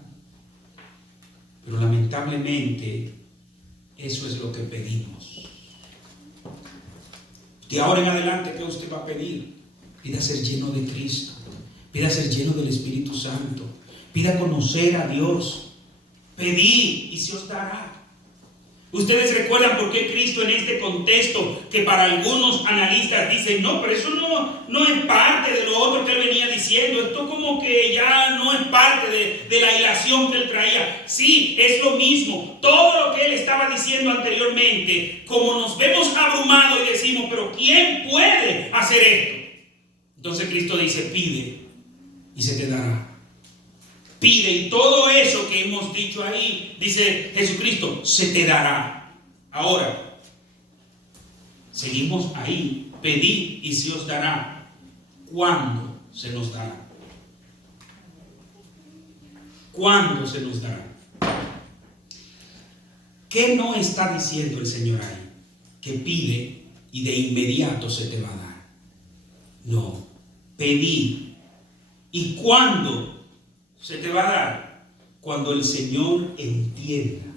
Pero lamentablemente, eso es lo que pedimos. De ahora en adelante, ¿qué usted va a pedir? Pida ser lleno de Cristo. Pida ser lleno del Espíritu Santo. Pida conocer a Dios. Pedid y se os dará. Ustedes recuerdan por qué Cristo en este contexto, que para algunos analistas dicen, no, pero eso no es parte de lo otro que él venía diciendo, esto como que ya no es parte de la ilación que él traía. Sí, es lo mismo, todo lo que él estaba diciendo anteriormente, como nos vemos abrumados y decimos, pero ¿quién puede hacer esto? Entonces Cristo dice, pide y se te dará. Pide, y todo eso que hemos dicho ahí, dice Jesucristo, se te dará. Ahora, seguimos ahí, pedid y se os dará. ¿Cuándo se nos dará? ¿Cuándo se nos dará? ¿Qué no está diciendo el Señor ahí? Que pide y de inmediato se te va a dar. No, pedid. ¿Y cuándo se te va a dar? Cuando el Señor entienda.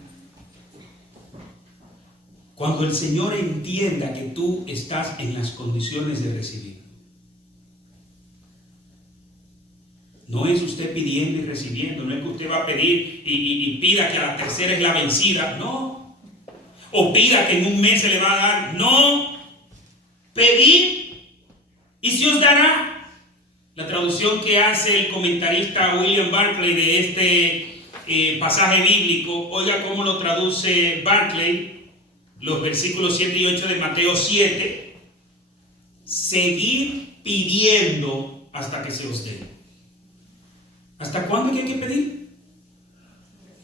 Cuando el Señor entienda que tú estás en las condiciones de recibir. No es usted pidiendo y recibiendo. No es que usted va a pedir y pida que a la tercera es la vencida. No. O pida que en un mes se le va a dar. No. Pedid y se os dará. La traducción que hace el comentarista William Barclay de este pasaje bíblico, oiga cómo lo traduce Barclay, los versículos 7 y 8 de Mateo 7. Seguid pidiendo hasta que se os dé. ¿Hasta cuándo hay que pedir?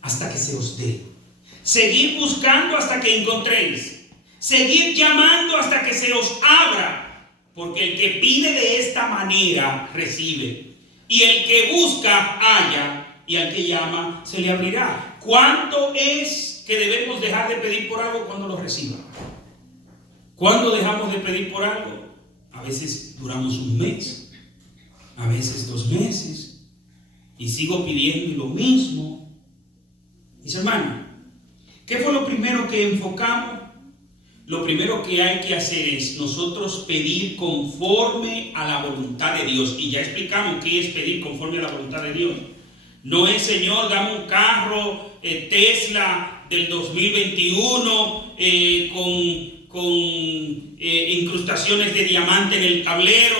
Hasta que se os dé. Seguid buscando hasta que encontréis. Seguid llamando hasta que se os abra. Porque el que pide de esta manera, recibe. Y el que busca, halla. Y al que llama, se le abrirá. ¿Cuánto es que debemos dejar de pedir por algo cuando lo reciba? ¿Cuándo dejamos de pedir por algo? A veces duramos un mes. A veces 2 meses. Y sigo pidiendo lo mismo. Mis hermanos, ¿qué fue lo primero que enfocamos? Lo primero que hay que hacer es nosotros pedir conforme a la voluntad de Dios. Y ya explicamos qué es pedir conforme a la voluntad de Dios. No es, Señor, dame un carro Tesla del 2021 con incrustaciones de diamante en el tablero.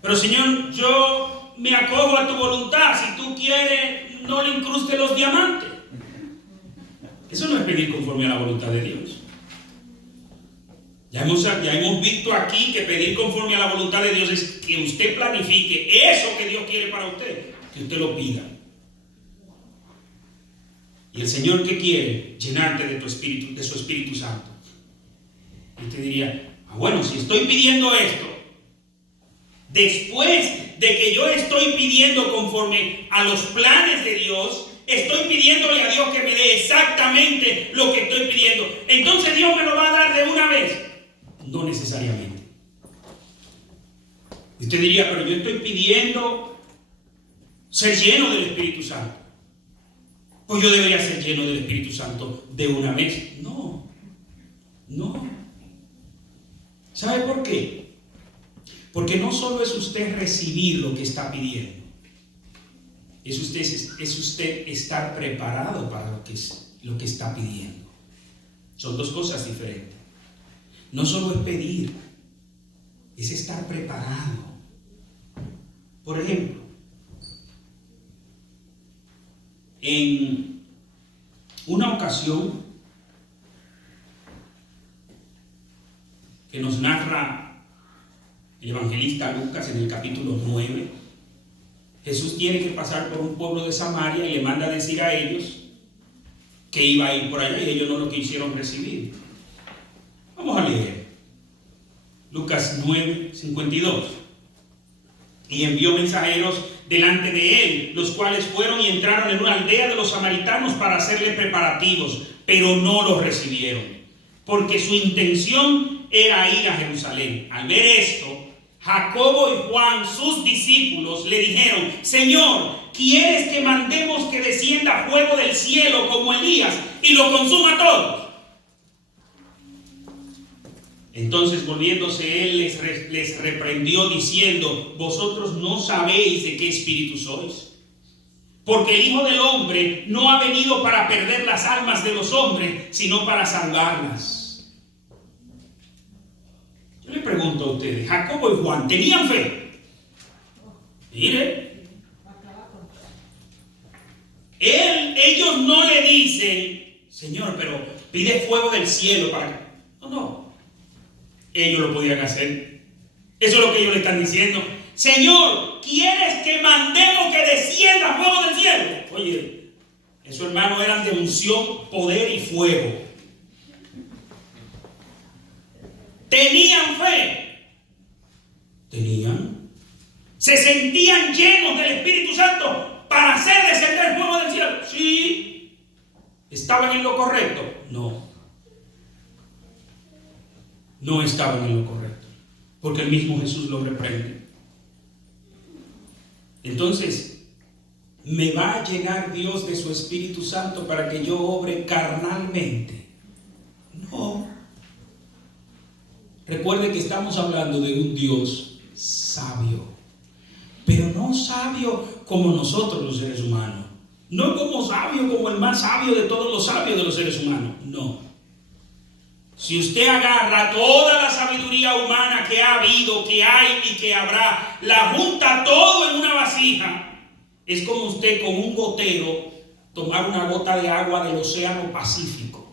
Pero, Señor, yo me acojo a tu voluntad. Si tú quieres, no le incruste los diamantes. Eso no es pedir conforme a la voluntad de Dios. Ya hemos visto aquí que pedir conforme a la voluntad de Dios es que usted planifique eso que Dios quiere para usted, que usted lo pida. Y el Señor, ¿qué quiere? Llenarte de tu espíritu, de su Espíritu Santo. Y usted diría, bueno, si estoy pidiendo esto, después de que yo estoy pidiendo conforme a los planes de Dios, estoy pidiéndole a Dios que me dé exactamente lo que estoy pidiendo, entonces Dios me lo va a dar de una vez. No necesariamente. Usted diría, pero yo estoy pidiendo ser lleno del Espíritu Santo. Pues yo debería ser lleno del Espíritu Santo de una vez. No. ¿Sabe por qué? Porque no solo es usted recibir lo que está pidiendo, es usted estar preparado para lo que está pidiendo. Son dos cosas diferentes. No solo es pedir, es estar preparado. Por ejemplo, en una ocasión que nos narra el evangelista Lucas en el capítulo 9, Jesús tiene que pasar por un pueblo de Samaria y le manda a decir a ellos que iba a ir por allá y ellos no lo quisieron recibir. Vamos a leer Lucas 9, 52. Y envió mensajeros delante de él, los cuales fueron y entraron en una aldea de los samaritanos para hacerle preparativos, pero no los recibieron, porque su intención era ir a Jerusalén. Al ver esto, Jacobo y Juan, sus discípulos, le dijeron: Señor, ¿quieres que mandemos que descienda fuego del cielo como Elías y lo consuma todo? Entonces, volviéndose él, les reprendió diciendo: vosotros no sabéis de qué espíritu sois, porque el Hijo del Hombre no ha venido para perder las almas de los hombres, sino para salvarlas. Yo le pregunto a ustedes, Jacobo y Juan, ¿tenían fe? Mire, ellos no le dicen: Señor, pero pide fuego del cielo para que... No. Ellos lo podían hacer. Eso es lo que ellos le están diciendo. Señor, ¿quieres que mandemos que descienda fuego del cielo? Oye, esos hermanos eran de unción, poder y fuego. ¿Tenían fe? ¿Tenían? ¿Se sentían llenos del Espíritu Santo para hacer descender fuego del cielo? Sí. ¿Estaban en lo correcto? No. No estaban en lo correcto, porque el mismo Jesús lo reprende. Entonces, ¿me va a llenar Dios de su Espíritu Santo para que yo obre carnalmente? No. Recuerde que estamos hablando de un Dios sabio, pero no sabio como nosotros los seres humanos, no como sabio, como el más sabio de todos los sabios de los seres humanos, no. Si usted agarra toda la sabiduría humana que ha habido, que hay y que habrá, la junta todo en una vasija, es como usted con un gotero tomar una gota de agua del océano Pacífico,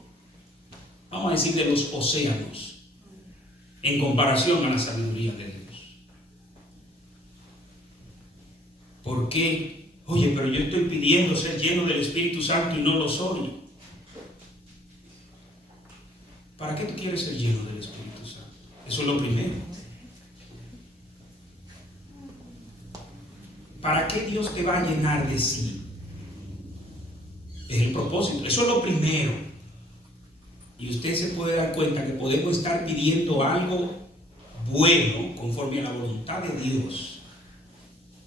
vamos a decir de los océanos, en comparación a la sabiduría de Dios. ¿Por qué? Oye, pero yo estoy pidiendo ser lleno del Espíritu Santo y no lo soy. ¿Para qué tú quieres ser lleno del Espíritu Santo? Eso es lo primero. ¿Para qué Dios te va a llenar de sí? Es el propósito. Eso es lo primero. Y usted se puede dar cuenta que podemos estar pidiendo algo bueno conforme a la voluntad de Dios,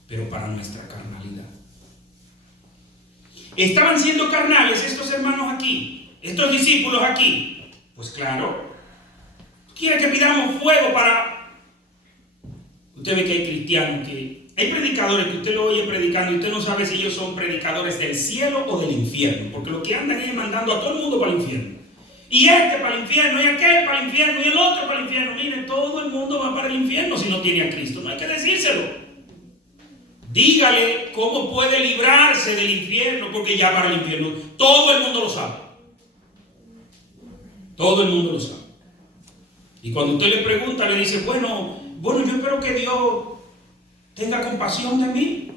pero para nuestra carnalidad. ¿Estaban siendo carnales estos hermanos aquí? ¿Estos discípulos aquí? Pues claro. ¿Quiere que pidamos fuego para...? Usted ve que hay cristianos hay predicadores que usted lo oye predicando y usted no sabe si ellos son predicadores del cielo o del infierno, porque lo que andan es mandando a todo el mundo para el infierno. Y este para el infierno, y aquel para el infierno, y el otro para el infierno. Mire, todo el mundo va para el infierno si no tiene a Cristo. No hay que decírselo. Dígale cómo puede librarse del infierno, porque ya para el infierno todo el mundo lo sabe. Todo el mundo lo sabe. Y cuando usted le pregunta, le dice: bueno, yo espero que Dios tenga compasión de mí.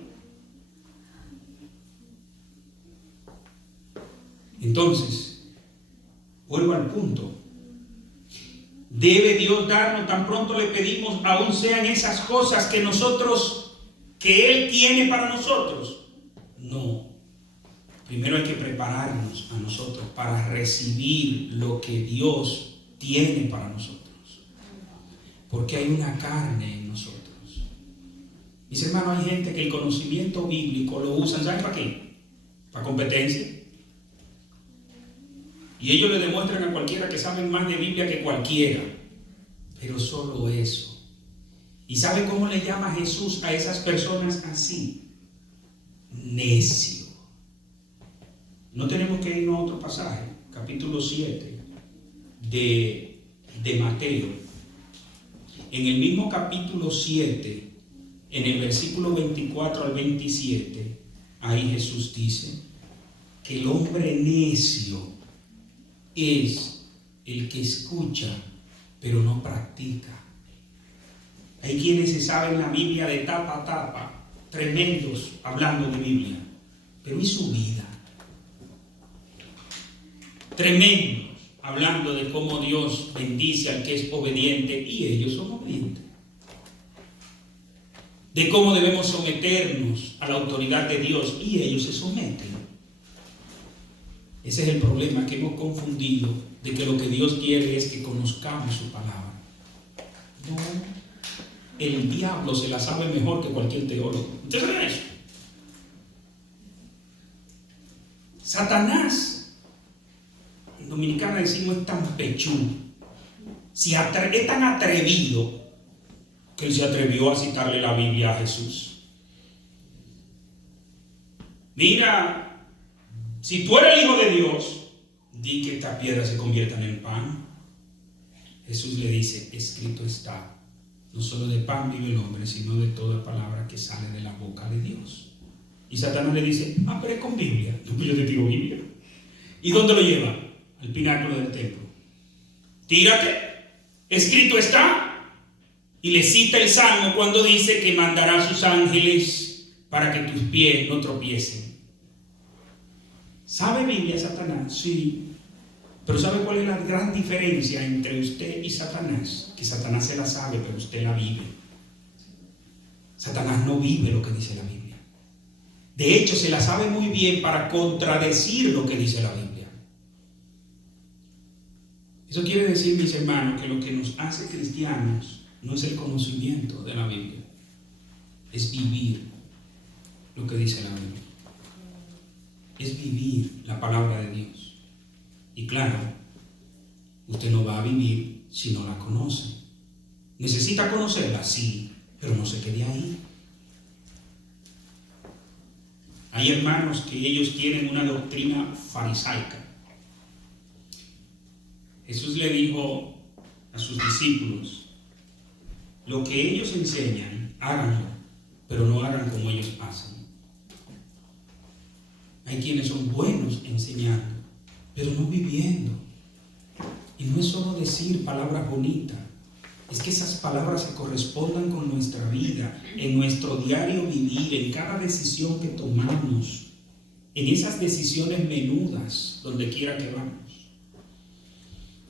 Entonces, vuelvo al punto. ¿Debe Dios darnos tan pronto le pedimos, aún sean esas cosas que Él tiene para nosotros? No. Primero hay que prepararnos a nosotros para recibir lo que Dios tiene para nosotros. Porque hay una carne en nosotros. Mis hermanos, hay gente que el conocimiento bíblico lo usan, ¿saben para qué? Para competencia. Y ellos le demuestran a cualquiera que saben más de Biblia que cualquiera. Pero solo eso. ¿Y sabe cómo le llama Jesús a esas personas así? Necio. No tenemos que irnos a otro pasaje, capítulo 7 de Mateo. En el mismo capítulo 7, en el versículo 24 al 27, ahí Jesús dice que el hombre necio es el que escucha pero no practica. Hay quienes se saben la Biblia de tapa a tapa, tremendos hablando de Biblia, pero ¿y su vida? Tremendos hablando de cómo Dios bendice al que es obediente, y ellos son obedientes. De cómo debemos someternos a la autoridad de Dios, y ellos se someten. Ese es el problema, que hemos confundido de que lo que Dios quiere es que conozcamos su palabra. No, el diablo se la sabe mejor que cualquier teólogo. ¿Usted sabe eso? Satanás, en Dominicana decimos, es tan pechudo, es tan atrevido, que él se atrevió a citarle la Biblia a Jesús. Mira, si tú eres el Hijo de Dios, di que estas piedras se conviertan en pan. Jesús le dice, escrito está, no solo de pan vive el hombre, sino de toda palabra que sale de la boca de Dios. Y Satanás le dice, pero es con Biblia. No, yo te tiro Biblia. ¿Y dónde lo lleva? Al pináculo del templo. Tírate, escrito está. Y le cita el Salmo cuando dice que mandará a sus ángeles para que tus pies no tropiecen. ¿Sabe Biblia Satanás? Sí. Pero ¿sabe cuál es la gran diferencia entre usted y Satanás? Que Satanás se la sabe, pero usted la vive. Satanás no vive lo que dice la Biblia. De hecho, se la sabe muy bien para contradecir lo que dice la Biblia. Eso quiere decir, mis hermanos, que lo que nos hace cristianos no es el conocimiento de la Biblia, es vivir lo que dice la Biblia. Es vivir la palabra de Dios. Y claro, usted no va a vivir si no la conoce. ¿Necesita conocerla? Sí, pero no se quede ahí. Hay hermanos que ellos tienen una doctrina farisaica. Jesús le dijo a sus discípulos, lo que ellos enseñan, háganlo, pero no hagan como ellos hacen. Hay quienes son buenos enseñando, pero no viviendo. Y no es solo decir palabras bonitas, es que esas palabras se correspondan con nuestra vida, en nuestro diario vivir, en cada decisión que tomamos, en esas decisiones menudas, donde quiera que vamos.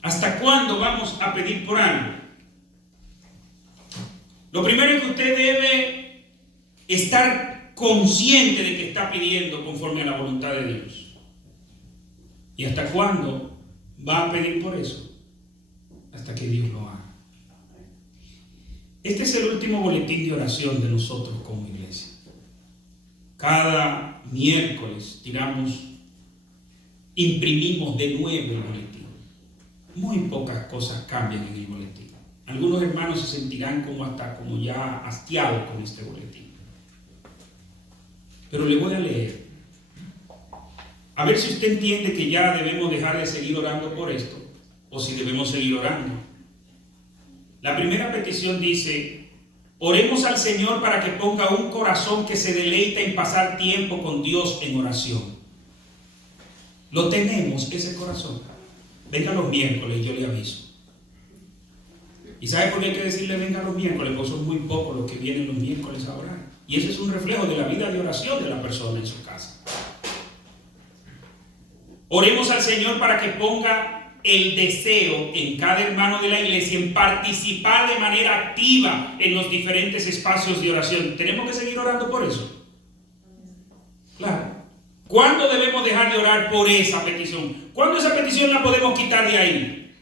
¿Hasta cuándo vamos a pedir por algo? Lo primero es que usted debe estar consciente de que está pidiendo conforme a la voluntad de Dios. ¿Y hasta cuándo va a pedir por eso? Hasta que Dios lo haga. Este es el último boletín de oración de nosotros como iglesia. Cada miércoles imprimimos de nuevo el boletín. Muy pocas cosas cambian en el boletín. Algunos hermanos se sentirán como ya hastiados con este boletín. Pero le voy a leer. A ver si usted entiende que ya debemos dejar de seguir orando por esto, o si debemos seguir orando. La primera petición dice, oremos al Señor para que ponga un corazón que se deleite en pasar tiempo con Dios en oración. Lo tenemos, ese corazón. Venga los miércoles, yo le aviso. ¿Y sabe por qué hay que decirle venga los miércoles? Porque son muy pocos los que vienen los miércoles a orar. Y ese es un reflejo de la vida de oración de la persona en su casa. Oremos al Señor para que ponga el deseo en cada hermano de la iglesia en participar de manera activa en los diferentes espacios de oración. ¿Tenemos que seguir orando por eso? Claro. ¿Cuándo debemos dejar de orar por esa petición? ¿Cuándo esa petición la podemos quitar de ahí?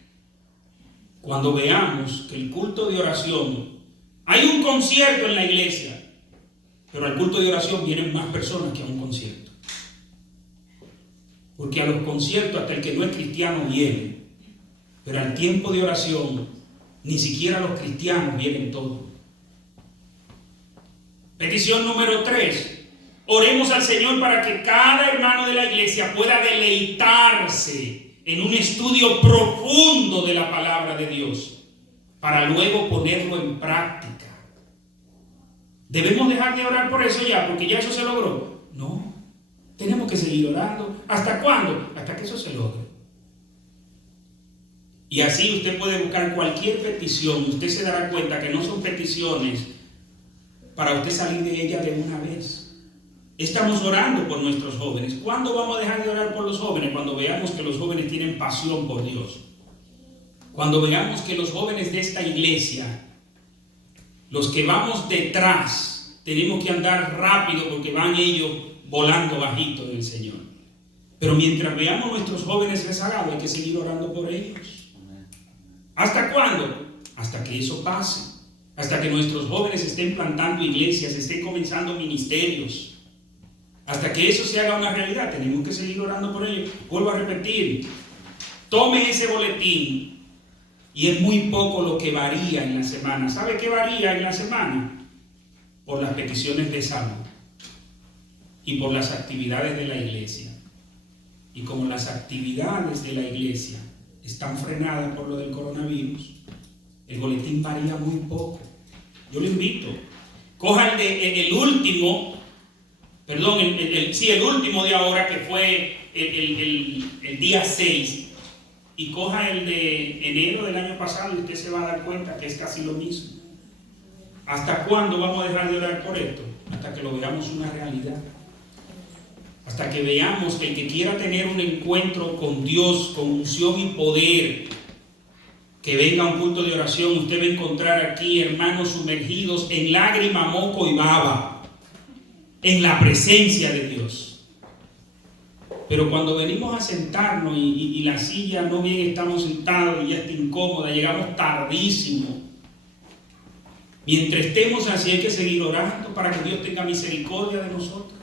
Cuando veamos que el culto de oración, hay un concierto en la iglesia, pero al culto de oración vienen más personas que a un concierto. Porque a los conciertos hasta el que no es cristiano viene, pero al tiempo de oración ni siquiera los cristianos vienen todos. Petición número 3. Oremos al Señor para que cada hermano de la iglesia pueda deleitarse en un estudio profundo de la palabra de Dios, para luego ponerlo en práctica. ¿Debemos dejar de orar por eso ya, porque ya eso se logró? No, tenemos que seguir orando. ¿Hasta cuándo? Hasta que eso se logre. Y así usted puede buscar cualquier petición y usted se dará cuenta que no son peticiones para usted salir de ella de una vez. Estamos orando por nuestros jóvenes. ¿Cuándo vamos a dejar de orar por los jóvenes? Cuando veamos que los jóvenes tienen pasión por Dios. Cuando veamos que los jóvenes de esta iglesia, los que vamos detrás, tenemos que andar rápido porque van ellos volando bajito del Señor. Pero mientras veamos nuestros jóvenes rezagados, hay que seguir orando por ellos. ¿Hasta cuándo? Hasta que eso pase. Hasta que nuestros jóvenes estén plantando iglesias, estén comenzando ministerios. Hasta que eso se haga una realidad, tenemos que seguir orando por ellos. Vuelvo a repetir, tome ese boletín y es muy poco lo que varía en la semana. ¿Sabe qué varía en la semana? Por las peticiones de salud y por las actividades de la iglesia. Y como las actividades de la iglesia están frenadas por lo del coronavirus, el boletín varía muy poco. Yo lo invito, coja el último de ahora, que fue el día 6, y coja el de enero del año pasado y usted se va a dar cuenta que es casi lo mismo. ¿Hasta cuándo vamos a dejar de orar por esto? Hasta que lo veamos una realidad. Hasta que veamos que el que quiera tener un encuentro con Dios, con unción y poder, que venga a un culto de oración, usted va a encontrar aquí hermanos sumergidos en lágrima, moco y baba, en la presencia de Dios. Pero cuando venimos a sentarnos y la silla no bien estamos sentados y ya está incómoda, llegamos tardísimo. Mientras estemos así, hay que seguir orando para que Dios tenga misericordia de nosotros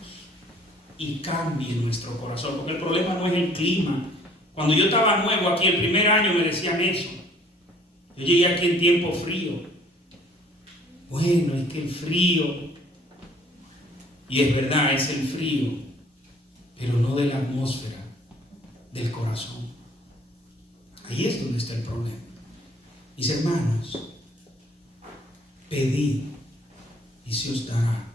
y cambie nuestro corazón, porque el problema no es el clima. Cuando yo estaba nuevo aquí el primer año me decían eso. Yo llegué aquí en tiempo frío. Bueno, es que el frío, y es verdad, es el frío, pero no de la atmósfera, del corazón. Ahí es donde está el problema. Mis hermanos, pedid y se os dará.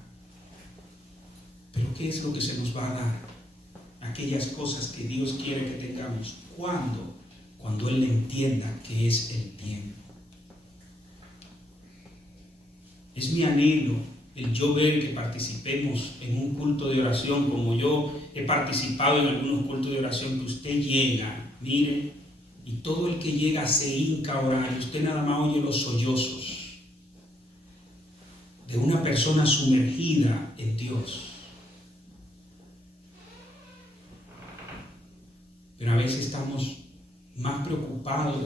Pero ¿qué es lo que se nos va a dar? Aquellas cosas que Dios quiere que tengamos. ¿Cuándo? Cuando Él entienda que es el tiempo. Es mi anhelo el yo ver que participemos en un culto de oración, como yo he participado en algunos cultos de oración, que usted llega, mire, y todo el que llega se hinca a orar, y usted nada más oye los sollozos de una persona sumergida en Dios. Pero a veces estamos más preocupados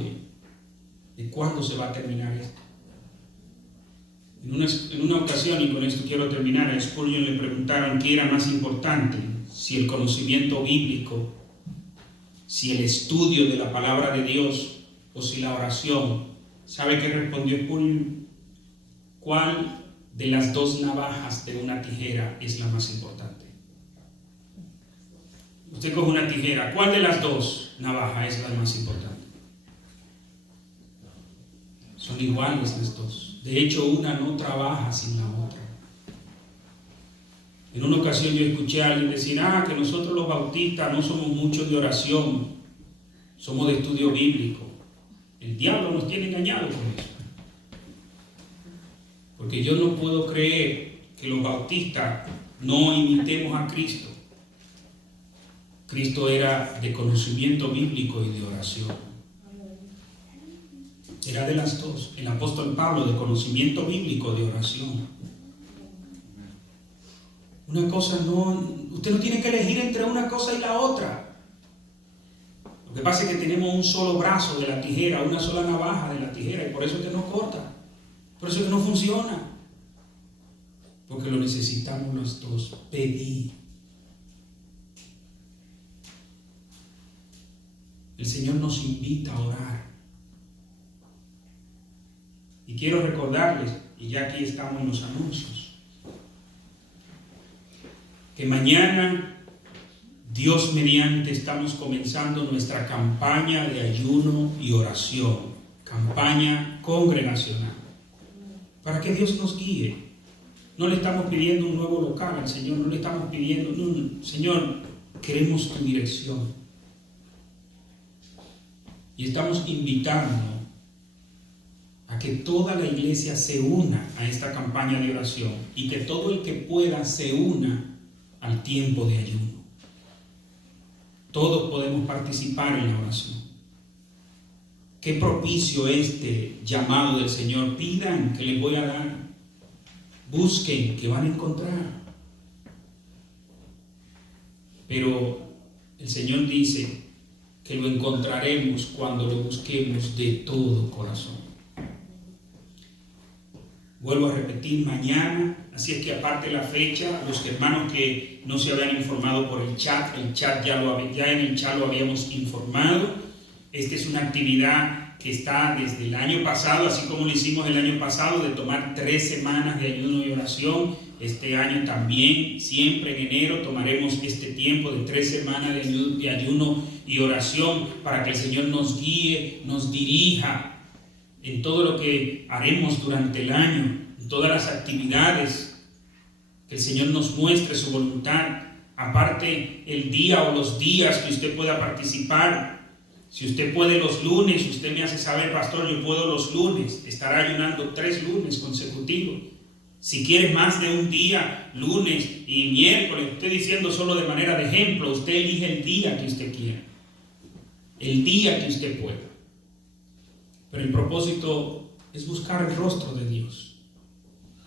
de cuándo se va a terminar esto. En una ocasión, y con esto quiero terminar, a Spurgeon le preguntaron qué era más importante, si el conocimiento bíblico, si el estudio de la palabra de Dios o si la oración. ¿Sabe qué respondió Spurgeon? ¿Cuál de las dos navajas de una tijera es la más importante? Usted coge una tijera, ¿cuál de las dos navajas es la más importante? Son iguales las dos. De hecho, una no trabaja sin la otra. En una ocasión yo escuché a alguien decir, que nosotros los bautistas no somos muchos de oración, somos de estudio bíblico. El diablo nos tiene engañados con eso. Porque yo no puedo creer que los bautistas no imitemos a Cristo. Cristo era de conocimiento bíblico y de oración. Era de las dos. El apóstol Pablo, de conocimiento bíblico, de oración. Una cosa usted no tiene que elegir entre una cosa y la otra. Lo que pasa es que tenemos un solo brazo de la tijera, una sola navaja de la tijera, y por eso es que no corta, por eso es que no funciona, porque lo necesitamos los dos. Pedir. El Señor nos invita a orar. Y quiero recordarles, y ya aquí estamos en los anuncios, que mañana, Dios mediante, estamos comenzando nuestra campaña de ayuno y oración, campaña congregacional, para que Dios nos guíe. No le estamos pidiendo un nuevo local al Señor, no le estamos pidiendo, no, Señor, queremos tu dirección. Y estamos invitando a que toda la iglesia se una a esta campaña de oración y que todo el que pueda se una al tiempo de ayuno. Todos podemos participar en la oración. Qué propicio este llamado del Señor. Pidan, que les voy a dar. Busquen, que van a encontrar. Pero el Señor dice que lo encontraremos cuando lo busquemos de todo corazón. Vuelvo a repetir, mañana, así es que aparte la fecha, los hermanos que no se habían informado por el chat ya en el chat lo habíamos informado. Esta es una actividad que está desde el año pasado, así como lo hicimos el año pasado, de tomar 3 semanas de ayuno y oración. Este año también, siempre en enero, tomaremos este tiempo de 3 semanas de ayuno y oración para que el Señor nos guíe, nos dirija en todo lo que haremos durante el año, en todas las actividades, que el Señor nos muestre su voluntad. Aparte, el día o los días que usted pueda participar. Si usted puede los lunes, usted me hace saber, pastor, yo puedo los lunes, estará ayunando 3 lunes consecutivos. Si quiere más de un día, lunes y miércoles, estoy diciendo solo de manera de ejemplo, usted elige el día que usted quiera, el día que usted pueda. Pero el propósito es buscar el rostro de Dios.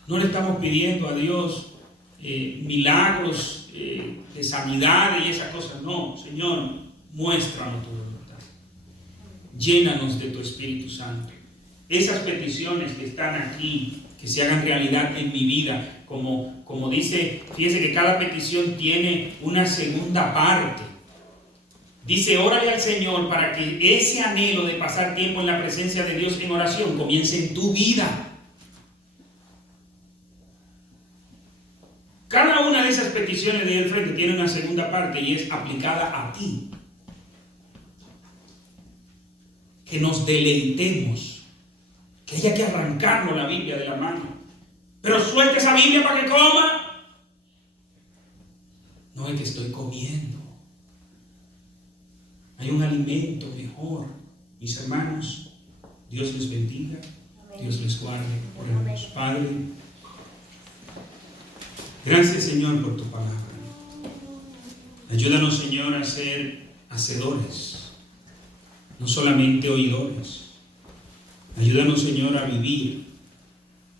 No le estamos pidiendo a Dios milagros de sanidad y esas cosas. No, Señor, muéstranos tu voluntad. Llénanos de tu Espíritu Santo. Esas peticiones que están aquí, que se hagan realidad en mi vida, como dice, fíjense que cada petición tiene una segunda parte. Dice, órale al Señor para que ese anhelo de pasar tiempo en la presencia de Dios en oración comience en tu vida. Cada una de esas peticiones de ahí al frente tiene una segunda parte y es aplicada a ti. Que nos deleitemos, que haya que arrancarnos la Biblia de la mano. Pero suelte esa Biblia para que coma. No es que estoy comiendo. Hay un alimento mejor. Mis hermanos, Dios les bendiga, Dios les guarde. Oremos. Padre, gracias, Señor, por tu palabra. Ayúdanos, Señor, a ser hacedores, no solamente oidores. Ayúdanos, Señor, a vivir,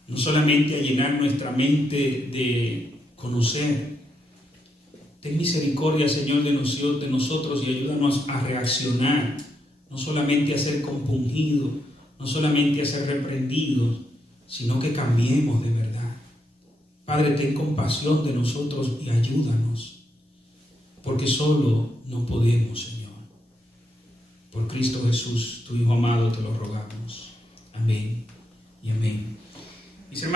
no solamente a llenar nuestra mente de conocer. Ten misericordia, Señor, de nosotros y ayúdanos a reaccionar, no solamente a ser compungidos, no solamente a ser reprendidos, sino que cambiemos de verdad. Padre, ten compasión de nosotros y ayúdanos, porque solo no podemos, Señor. Por Cristo Jesús, tu Hijo amado, te lo rogamos. Amén y amén. Mis hermanos,